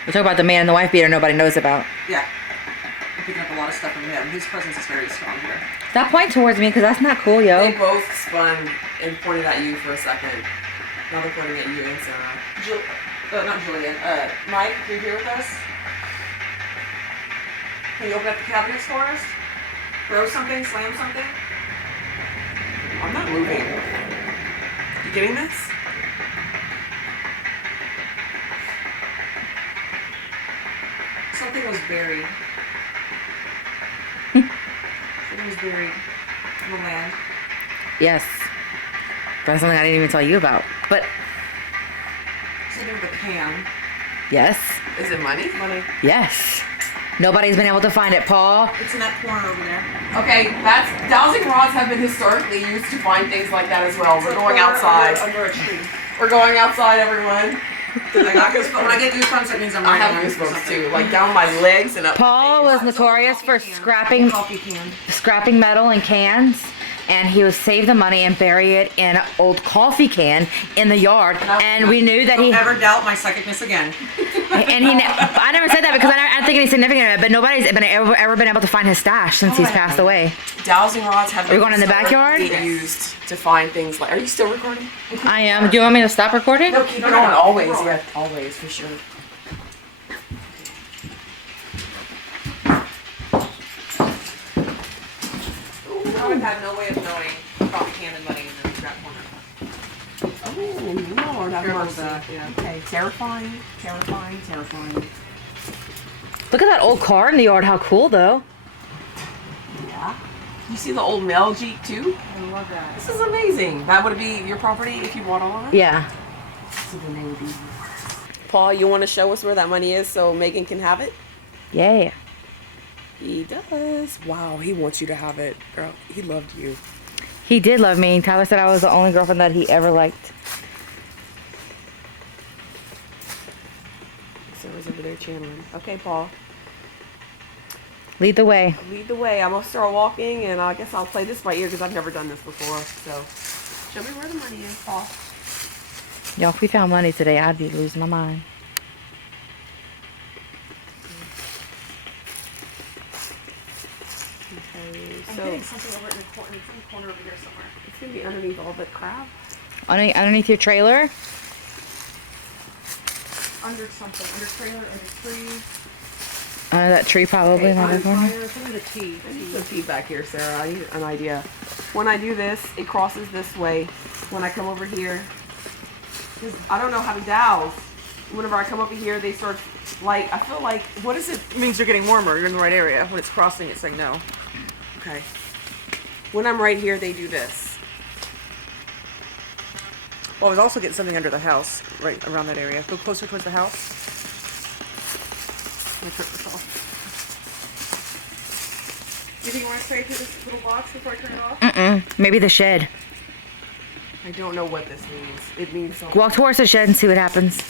We talk about the man and the wife beater nobody knows about. Yeah. I'm picking up a lot of stuff from him. His presence is very strong here. Stop pointing towards me because that's not cool, yo. They both spun and pointed at you for a second. Now they're pointing at you and Sarah. Not Julian. Mike, if you're here with us, can you open up the cabinets for us? Throw something, slam something? I'm not moving. You getting this? Something was buried. Something was buried in the land. Yes. That's something I didn't even tell you about. But So there's the can. yes, Is it money? Money. yes. Nobody's been able to find it, Paul. It's in that corner over there. Okay, that's dowsing rods have been historically used to find things like that as well. We're going outside. Under a tree. We're going outside, everyone. When I get goosebumps, that means I'm right. I have goosebumps too, like down my legs and up. Paul was notorious for scrapping metal in cans, and he would save the money and bury it in an old coffee can in the yard. And we knew that he never doubt my psychicness again. and I never said that because I don't think anything significant of it. But nobody's ever been able to find his stash since he's passed away. Dowsing rods have been Are you going in the backyard? used to find things like. Are you still recording? I am. Do you want me to stop recording? No, keep it on. Always, yeah, always for sure. I would have no way of knowing coffee can and money in that corner. Oh, Lord, have mercy. Yeah. Okay, terrifying. Look at that old car in the yard. How cool, though. Yeah. You see the old mail Jeep too? I love that. This is amazing. That would be your property if you bought all of it? Yeah. Paul, you want to show us where that money is so Megan can have it? Yeah. He does. Wow, he wants you to have it, girl. He loved you. He did love me. Tyler said I was the only girlfriend that he ever liked. Sarah's over there channeling. Okay, Paul. Lead the way. Lead the way. I'm gonna start walking, and I guess I'll play this by ear because I've never done this before. So, show me where the money is, Paul. Y'all, if we found money today, I'd be losing my mind. Okay, I'm so getting something over in the corner. It's in the corner over here somewhere. it's gonna be underneath all the crap. Underneath your trailer? Under something. Under trailer, under tree. Under that tree, probably. in that corner. It's under the T. I need some feedback here, Sarah. I need an idea. When I do this, it crosses this way. When I come over here, 'cause I don't know how to dowse. Whenever I come over here, they start like, I feel like, what is it? It means you're getting warmer. You're in the right area. When it's crossing, it's saying no. Okay. When I'm right here, they do this. Well, I was also getting something under the house, right around that area. Go closer towards the house. Let me turn this off. You think you want to stay through this little box before I turn it off? Mm-mm. Maybe the shed. I don't know what this means. It means something. Walk towards the shed and see what happens.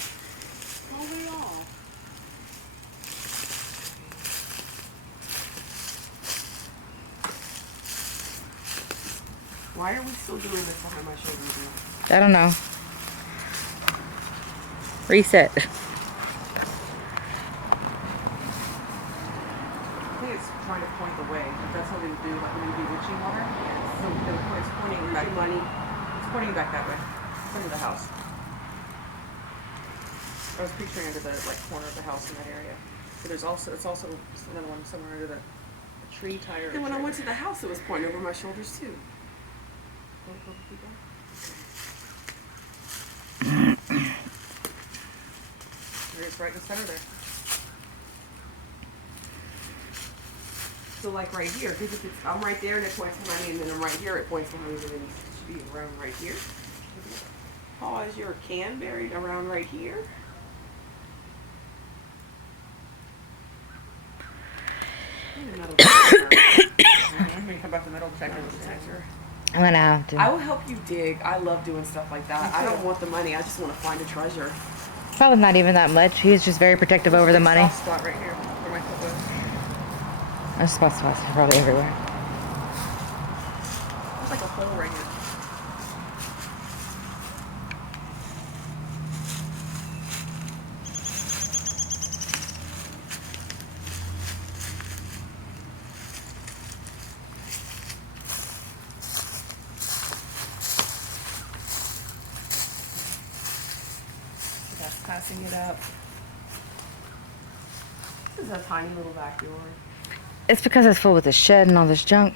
Oh, we all. Why are we still doing this behind my shoulders now? I don't know. Reset. I think it's trying to point the way. If that's what it would do, like when you do witching water. So it's pointing back. Money. It's pointing back that way. It's under the house. I was picturing under the corner of the house in that area. But it's also another one somewhere under the tree tire. Then when I went to the house, it was pointing over my shoulders too. It's right in the center there. So like right here, because if it's, I'm right there and it points to money, and then I'm right here, it points to money, and then it should be around right here. Paul, is your can buried around right here? Metal detector. I'm gonna come back to metal detector. I'm gonna have to. I will help you dig. I love doing stuff like that. I don't want the money. I just want to find a treasure. Probably not even that much. He's just very protective over the money. Soft spot right here where my foot was. There's spots probably everywhere. There's like a hole right here. Passing it up. This is a tiny little backyard. It's because it's full with the shed and all this junk.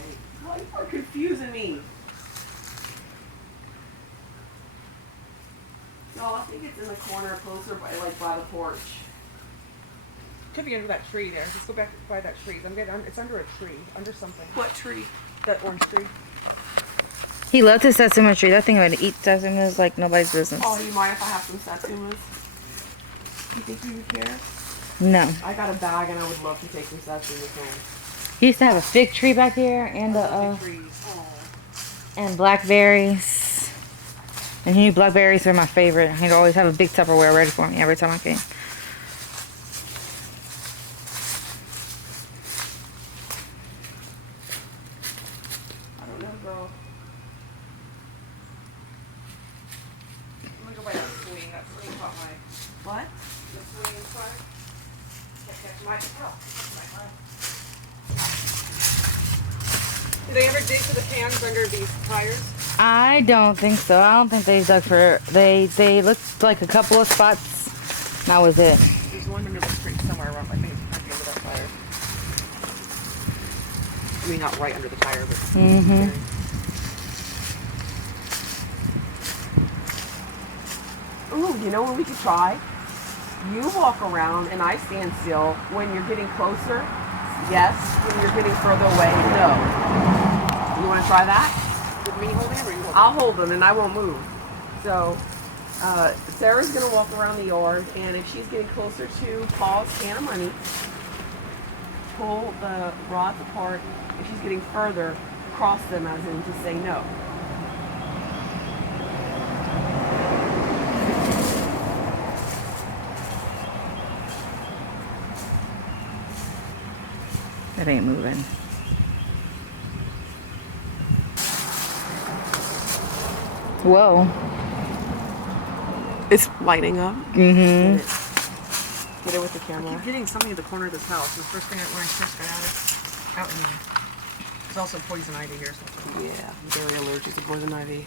Okay. Well, you are confusing me. No, I think it's in the corner closer by the porch. could be under that tree there. Just go back by that tree. It's under a tree, under something. What tree? That orange tree. He loved his satsuma tree. That thing would eat satsumas like nobody's business. Oh, you mind if I have some satsumas? You think you would care? No. I got a bag and I would love to take some satsumas home. He used to have a fig tree back here and and blackberries. And he knew blackberries were my favorite. He'd always have a big Tupperware ready for me every time I came. I don't know, girl. I'm gonna go by that swing. That swing caught my... What? The swing part. Do they ever dig for the cans under these tires? I don't think so. I don't think they dug for... They looked like a couple of spots. That was it. There's one under the street somewhere around. I think it might be under that tire. I mean, not right under the tire, but... Mm-hmm. Ooh, you know what we could try? You walk around and I stand still. When you're getting closer, yes. When you're getting further away, no. You want to try that? With me holding it or you holding it? I'll hold them and I won't move. So, Sarah's going to walk around the yard, and if she's getting closer to Paul's can of money, pull the rods apart. If she's getting further, cross them as in to say no. It ain't moving. Whoa. It's lighting up. Mm-hmm. Get it with the I camera. keep getting something at the corner of this house. The first thing when I first got out in there's also poison ivy here. So Yeah, I'm very allergic to poison ivy.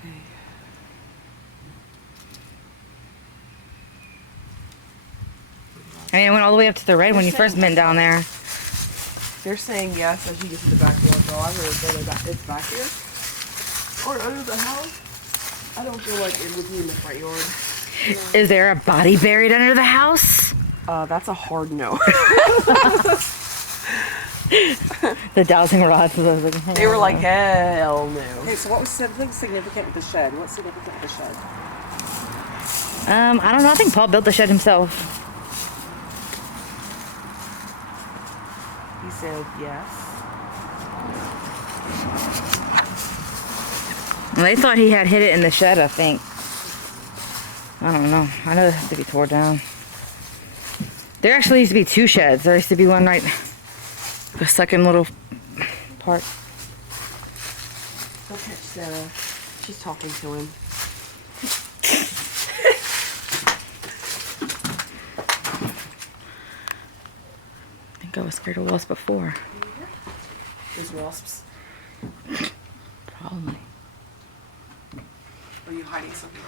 Okay. I mean, it went all the way up to the red when you first been down there. They're saying yes as you get to the backyard, so I really feel like it's back here. Or under the house. I don't feel like it would be in the front yard. Is there a body buried under the house? That's a hard no. The dowsing rods. They were like, hell no. okay, so what was something significant with the shed? What's significant with the shed? I don't know. I think Paul built the shed himself. He said yes. Well, they thought he had hid it in the shed, I think. I don't know. I know it has to be tore down. There actually used to be two sheds. There used to be one right, the second little part. Don't catch Sarah. She's talking to him. I think I was scared of wasps before. There's wasps. Probably. Are you hiding something?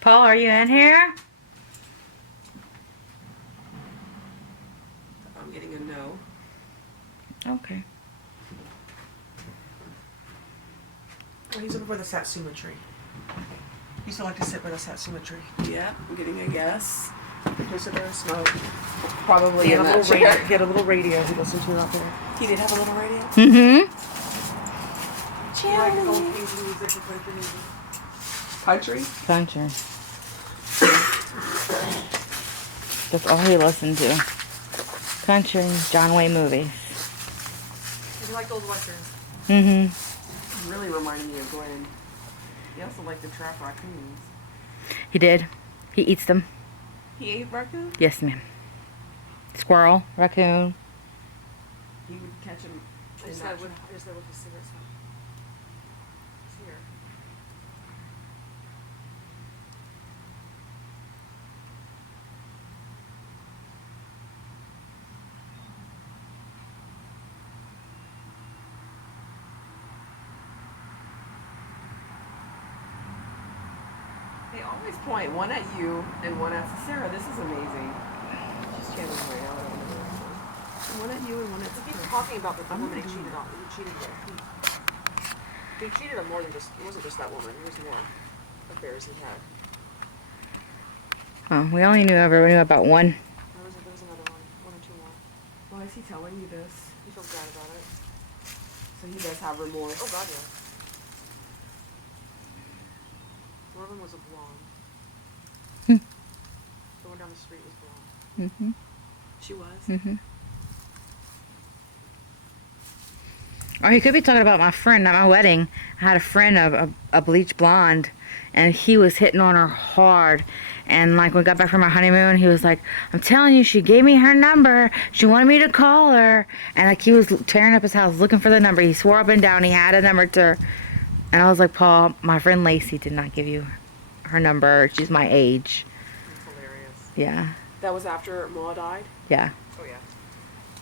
Paul, are you in here? I'm getting a no. Okay. Oh, he's over by the satsuma tree. He used to like to sit by the satsuma tree. Yeah, I'm getting a yes. Just sit there and smoke. Probably He in had, a that little radio, chair. he had a little radio he listened to out there. He did have a little radio. Mm-hmm. Country? Country. That's all he listened to. Country, John Wayne movies. He liked old westerns. Mm-hmm. Really reminded me of Glenn. He also liked to trap raccoons. He did. He eats them. He ate raccoon? Yes, ma'am. Squirrel, raccoon. He would catch him. I just gotta look his cigarettes. It's here. They always point one at you and one at Sarah. This is amazing. She's channeling right out. One at you and one at He keeps talking about the woman he cheated on. He cheated with. He cheated on more than just. It wasn't just that woman. There was more affairs he had. Oh, we only knew about one. There was another one or two more. Why is he telling you this? He feels bad about it. So he does have remorse. Oh God, yeah. One of them was a blonde. The one down the street was blonde. Mm-hmm. She was? Mm-hmm. Or he could be talking about my friend at my wedding. I had a friend of a bleach blonde, and he was hitting on her hard. And like when we got back from our honeymoon, he was like, "I'm telling you, she gave me her number. She wanted me to call her." And like he was tearing up his house looking for the number. He swore up and down he had a number to her. And I was like, "Paul, my friend Lacey did not give you her number. She's my age." That's hilarious. Yeah. That was after Ma died? Yeah. Oh yeah.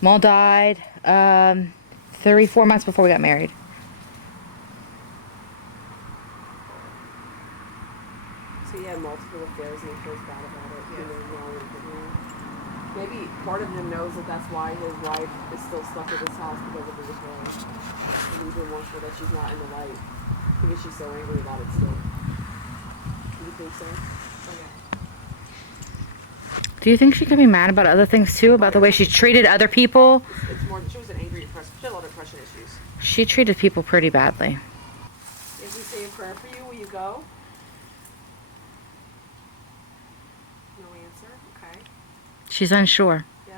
Maul died 3-4 months before we got married. So he had multiple affairs and he feels bad about it. Yeah. Maybe part of him knows that that's why his wife is still stuck at his house because of his affair. And he's remorseful that she's not in the light because she's so angry about it still. Do you think so? Okay. Do you think she could be mad about other things too? About the way she treated other people? It's more. She was an angry, depressed. She had a lot of depression issues. She treated people pretty badly. If we say a prayer for you, will you go? No answer? Okay. She's unsure. Yeah.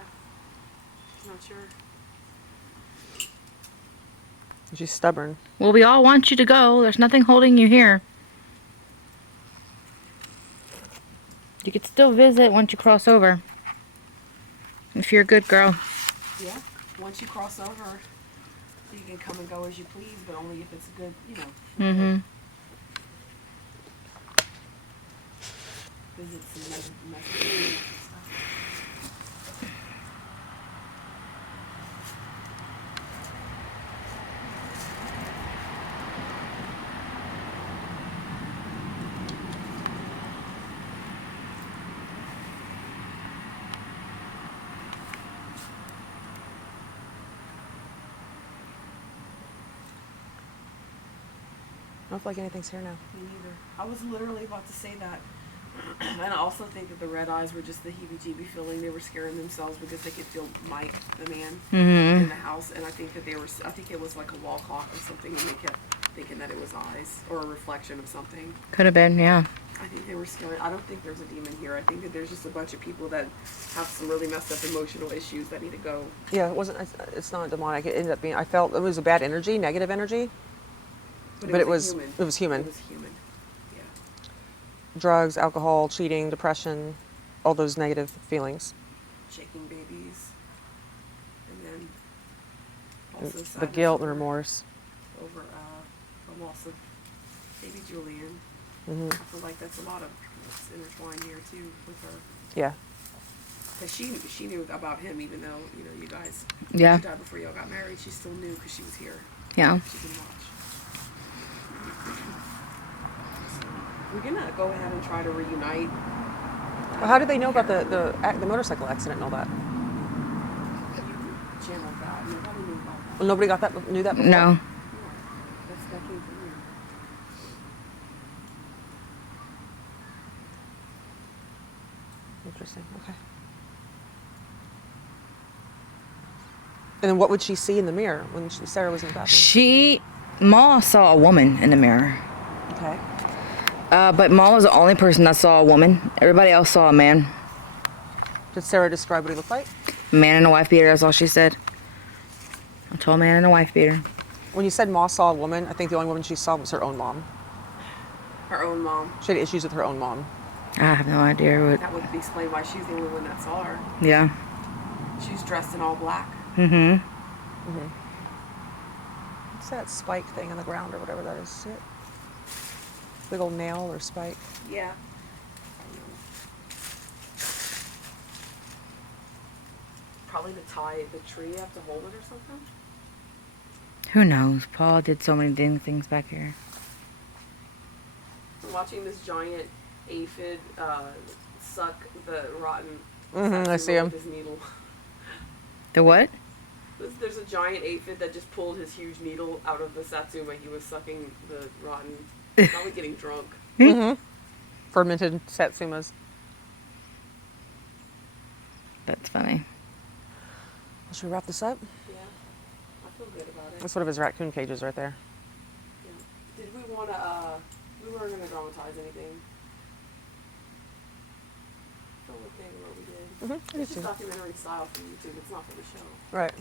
She's not sure. She's stubborn. Well, we all want you to go. There's nothing holding you here. You could still visit once you cross over. If you're a good girl. Yeah. Once you cross over, you can come and go as you please, but only if it's a good, Mm-hmm. visits and messages and stuff. I don't feel like anything's here now. Me neither. I was literally about to say that. And I also think that the red eyes were just the heebie-jeebie feeling. They were scaring themselves because they could feel Mike, the man, in the house. And I think that I think it was like a wall clock or something, and they kept thinking that it was eyes or a reflection of something. Could have been, yeah. I think they were scared. I don't think there's a demon here. I think that there's just a bunch of people that have some really messed up emotional issues that need to go. Yeah, it wasn't. It's not demonic. It ended up being. I felt it was a bad energy, negative energy. But it was human. It was human. It was human. Yeah. Drugs, alcohol, cheating, depression, all those negative feelings. Shaking babies. And then also The sadness guilt and over- remorse. over the loss of baby Julian. Hmm. I feel like that's a lot of what's intertwined here too with her, Yeah. because she knew about him even though you guys Yeah. she died before y'all got married. She still knew because she was here. Yeah. She can watch. So, we're gonna go ahead and try to reunite. Well, how did they know about the motorcycle accident and all that? You channeled that. Nobody knew about that. Well, nobody knew that before. No. Yeah, that came from you. Interesting. Okay. And then what would she see in the mirror when Sarah was in the bathroom? Ma saw a woman in the mirror. Okay. But Ma was the only person that saw a woman. Everybody else saw a man. Did Sarah describe what he looked like? A man in a wife beater, that's all she said. A tall man in a wife beater. When you said Ma saw a woman, I think the only woman she saw was her own mom. Her own mom. She had issues with her own mom. I have no idea what. That would explain why she's the only one that saw her. Yeah. She's dressed in all black. Mm-hmm. What's that spike thing on the ground or whatever that is? See it? Big old nail or spike. Yeah. Probably to tie the tree up to hold it or something. Who knows? Paul did so many things back here. I'm watching this giant aphid suck the rotten. I see him. With his needle. The what? There's a giant aphid that just pulled his huge needle out of the satsuma. He was sucking the rotten, probably getting drunk. Fermented satsumas. That's funny. Should we wrap this up? Yeah, I feel good about it. That's one of his raccoon cages right there. Yeah. Did we want to, we weren't going to dramatize anything. I feel okay with what we did. It's just documentary style for YouTube. It's not for the show. Right.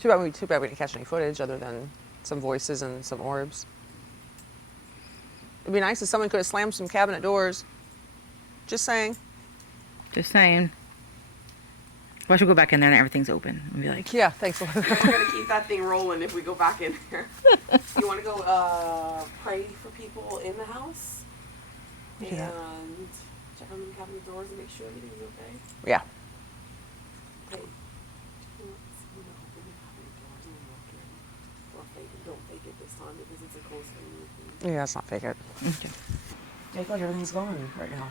Too bad we didn't catch any footage other than some voices and some orbs. It'd be nice if someone could have slammed some cabinet doors. Just saying. Just saying. Well, I should go back in there and everything's open and be like, Yeah, thanks. We're going to keep that thing rolling if we go back in there. You want to go pray for people in the house? Do And that. check on the cabinet doors and make sure everything's okay? Yeah. Hey, don't fake it this time because it's a close thing. Yeah, let's not fake it. okay. I feel like everything's going right now.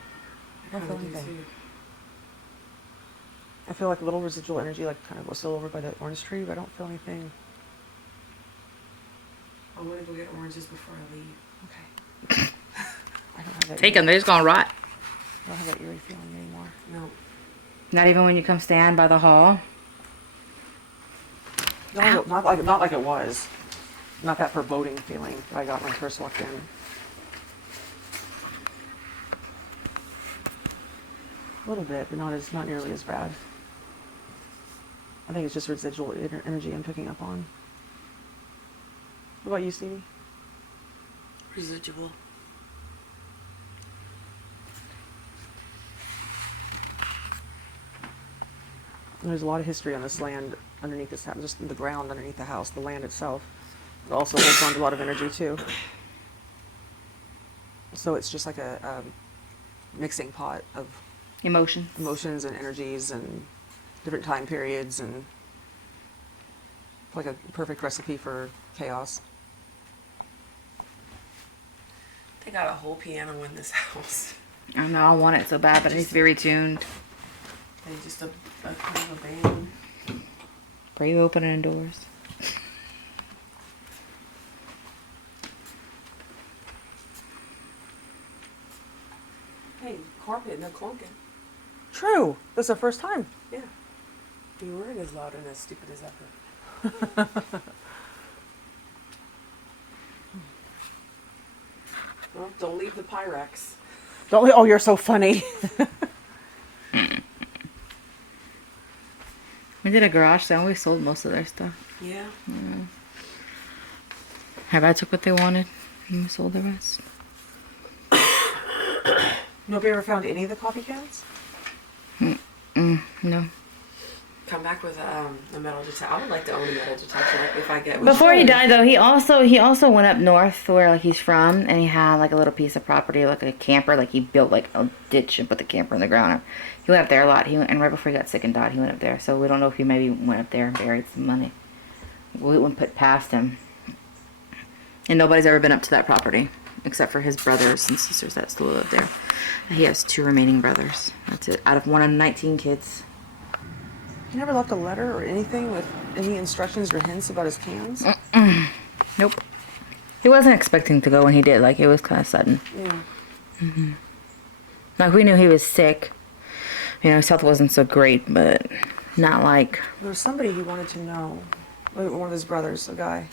I don't feel anything. I feel like a little residual energy, like kind of was still over by the orange tree, but I don't feel anything. I'm gonna go get oranges before I leave. Okay. I don't have that. Take them. They're just gonna rot. I don't have that eerie feeling anymore. No. Not even when you come stand by the hall. Not like it was. Not that foreboding feeling that I got when I first walked in. A little bit, but not nearly as bad. I think it's just residual energy I'm picking up on. What about you, Stevie? Residual. And there's a lot of history on this land underneath this house, just the ground underneath the house, the land itself. It also holds on to a lot of energy too. So it's just like a mixing pot of Emotion. emotions and energies and different time periods, and like a perfect recipe for chaos. They got a whole piano in this house. I know, I want it so bad, but it needs to be retuned. And just a kind of a band. Brave opening doors. Hey, carpet, no clunking. True. This is the first time. Yeah. You weren't as loud and as stupid as ever. Well, don't leave the Pyrex. Don't. Oh, you're so funny. We did a garage sale. We sold most of their stuff. Yeah. Everybody took what they wanted and we sold the rest. Nobody ever found any of the coffee cans? No. Come back with a metal detector. I would like to own a metal detector if I get one. Before he died, though, he also went up north where like he's from, and he had like a little piece of property, like a camper. Like he built like a ditch and put the camper in the ground. He went up there a lot. And right before he got sick and died, he went up there. So we don't know if he maybe went up there and buried some money. We wouldn't put past him. And nobody's ever been up to that property except for his brothers and sisters that still live there. He has 2 remaining brothers. That's it. Out of 1 of 19 kids. He never left a letter or anything with any instructions or hints about his cans? Nope. He wasn't expecting to go when he did. Like, it was kind of sudden. Yeah. Like, we knew he was sick. You know, his health wasn't so great, but not like... There was somebody he wanted to know. Like, one of his brothers, a guy.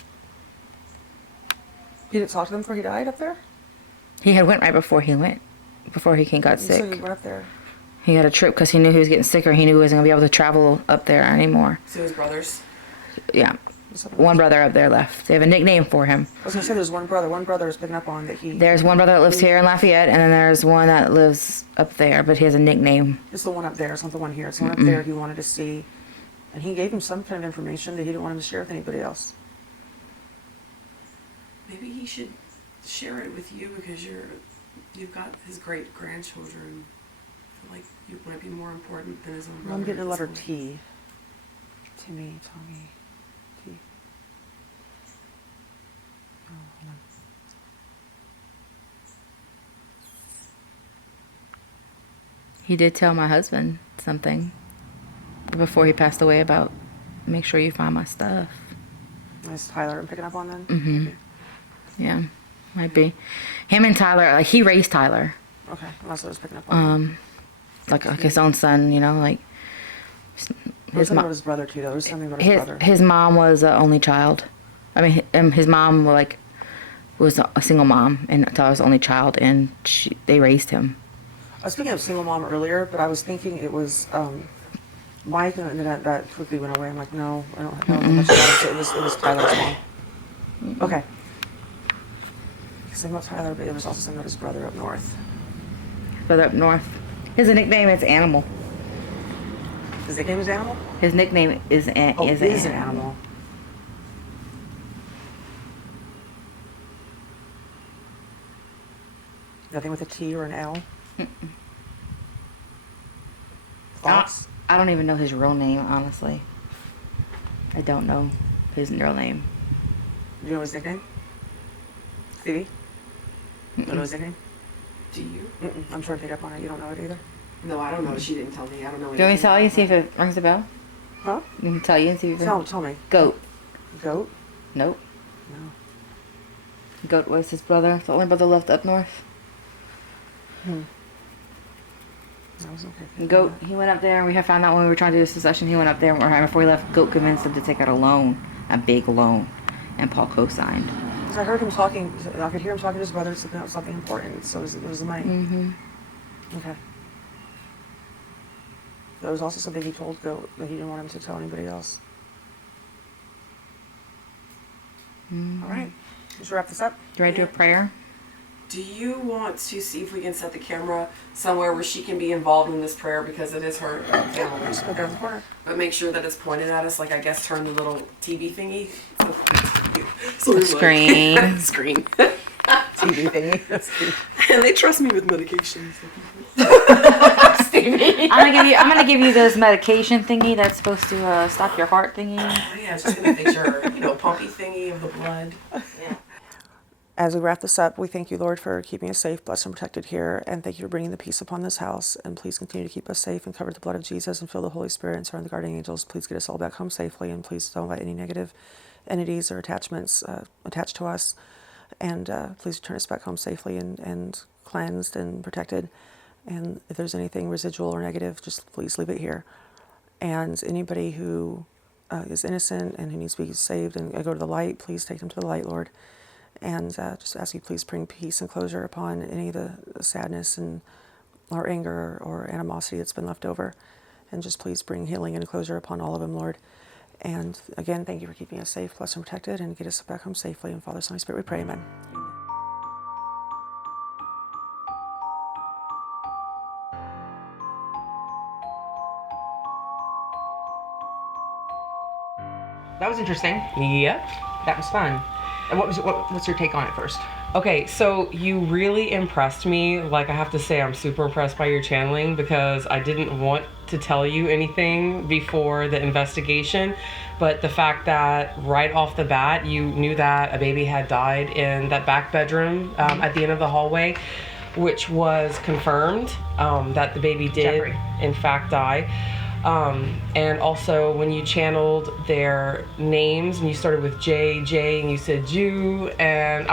He didn't talk to them before he died up there? He had went right before he went. Before he got You said he sick. went up there. He had a trip because he knew he was getting sicker. He knew he wasn't going to be able to travel up there anymore. So his brothers. Yeah. One brother up there left. They have a nickname for him. I was going to say there's one brother. One brother is picking up on that he... There's one brother that lives here in Lafayette, and then there's one that lives up there, but he has a nickname. It's the one up there. It's not the one here. It's the one up there he wanted to see. And he gave him some kind of information that he didn't want him to share with anybody else. Maybe he should share it with you because you've got his great grandchildren. I feel like you might be more important than his own brother. I'm getting a at letter this point. T. Timmy, Tommy, T. Oh, hold on. He did tell my husband something before he passed away about make sure you find my stuff. Is Tyler picking up on then? Mm-hmm. Yeah, might be. Him and Tyler, like, he raised Tyler. Okay, that's what I was picking up on. Like his own son, you know, like. His mom, his brother too. There was something about his brother. His mom was an only child. I mean, his mom was a single mom, and Tyler's the only child, and they raised him. I was speaking of single mom earlier, but I was thinking it was Mike, and then that quickly went away. I'm like, no, I don't know much about it. So it was Tyler's mom. Okay. Something about Tyler, but it was also something about his brother up north. Brother up north. His nickname is Animal. His nickname is Animal? His nickname is an Animal. Nothing with a T or an L? Thoughts? I don't even know his real name, honestly. I don't know his real name. Do you know his nickname? Phoebe? Don't know his nickname? Do you? I'm trying to pick up on it. You don't know it either? No, I don't know. She didn't tell me. I don't know. Do you want me to tell you and see if it rings a bell? Huh? You can tell you and see if it Tell me. Goat. Goat? Nope. No. Goat was his brother. The only brother left up north. That was okay. Goat, he went up there, and we had found out when we were trying to do the succession, he went up there, and before he left, Goat convinced him to take out a loan, a big loan, and Paul co-signed. Because I heard him talking, I could hear him talking to his brother about something important, so it was the money. Mm-hmm. Okay. There was also something he told Goat that he didn't want him to tell anybody else. Mm-hmm. All right, let's wrap this up. You ready to do a prayer? Do you want to see if we can set the camera somewhere where she can be involved in this prayer, because it is her family? Just put it in the corner. But make sure that it's pointed at us, like I guess turn the little TV thingy. Screen. Screen. TV thingy. That's cute. And they trust me with medications. I'm gonna give you this medication thingy that's supposed to stop your heart thingy. Oh yeah, it's just gonna fix your, pumpy thingy of the blood. Yeah. As we wrap this up, we thank you, Lord, for keeping us safe, blessed, and protected here. And thank you for bringing the peace upon this house. And please continue to keep us safe and cover with the blood of Jesus and fill the Holy Spirit and surround the guardian angels. Please get us all back home safely. And please don't let any negative entities or attachments attach to us. And please return us back home safely and cleansed and protected. And if there's anything residual or negative, just please leave it here. And anybody who is innocent and who needs to be saved and go to the light, please take them to the light, Lord. And just ask you please bring peace and closure upon any of the sadness and or anger or animosity that's been left over. And just please bring healing and closure upon all of them, Lord. And again, thank you for keeping us safe, blessed, and protected, and get us back home safely. In Father, Son, and Spirit, we pray, amen. That was interesting. Yep. That was fun. And what's your take on it first? Okay, so you really impressed me. Like, I have to say, I'm super impressed by your channeling, because I didn't want to tell you anything before the investigation. But the fact that right off the bat, you knew that a baby had died in that back bedroom at the end of the hallway, which was confirmed that the baby did, Jeffrey, in fact, die. And also when you channeled their names and you started with J, and you said Jew, and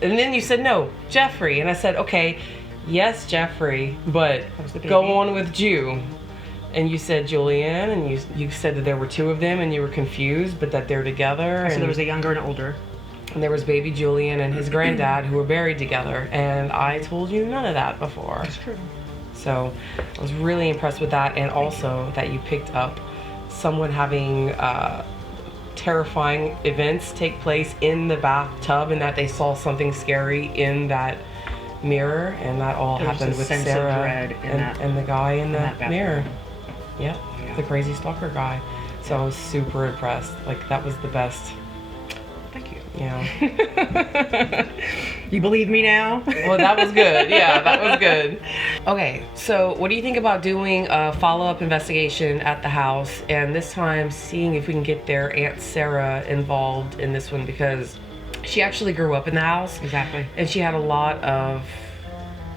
then you said, no, Jeffrey. And I said, okay, yes, Jeffrey, but go on with Jew. And you said Julian, and you said that there were two of them and you were confused, but that they're together. So there was a younger and an older. And there was baby Julian and his granddad who were buried together. And I told you none of that before. That's true. So I was really impressed with that, and also that you picked up someone having terrifying events take place in the bathtub, and that they saw something scary in that mirror, and that all happened with Sarah and the guy in the mirror. Yep, the crazy stalker guy. So I was super impressed. Like, that was the best. Thank you. Yeah. You believe me now? Well, that was good. Yeah, that was good. Okay, so what do you think about doing a follow-up investigation at the house, and this time seeing if we can get their Aunt Sarah involved in this one, because she actually grew up in the house. Exactly. And she had a lot of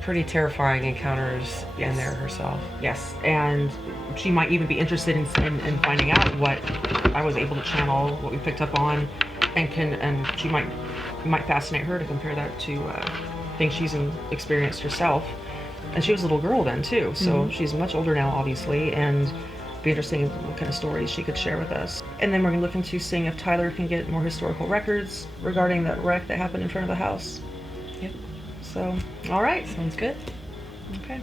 pretty terrifying encounters in Yes. there herself. Yes, and she might even be interested in finding out what I was able to channel, what we picked up on, and she might fascinate her to compare that to things she's experienced herself. And she was a little girl then too, so she's much older now, obviously, and be interesting what kind of stories she could share with us. And then we're gonna look into seeing if Tyler can get more historical records regarding that wreck that happened in front of the house. Yep. So, all right, Sounds good. okay.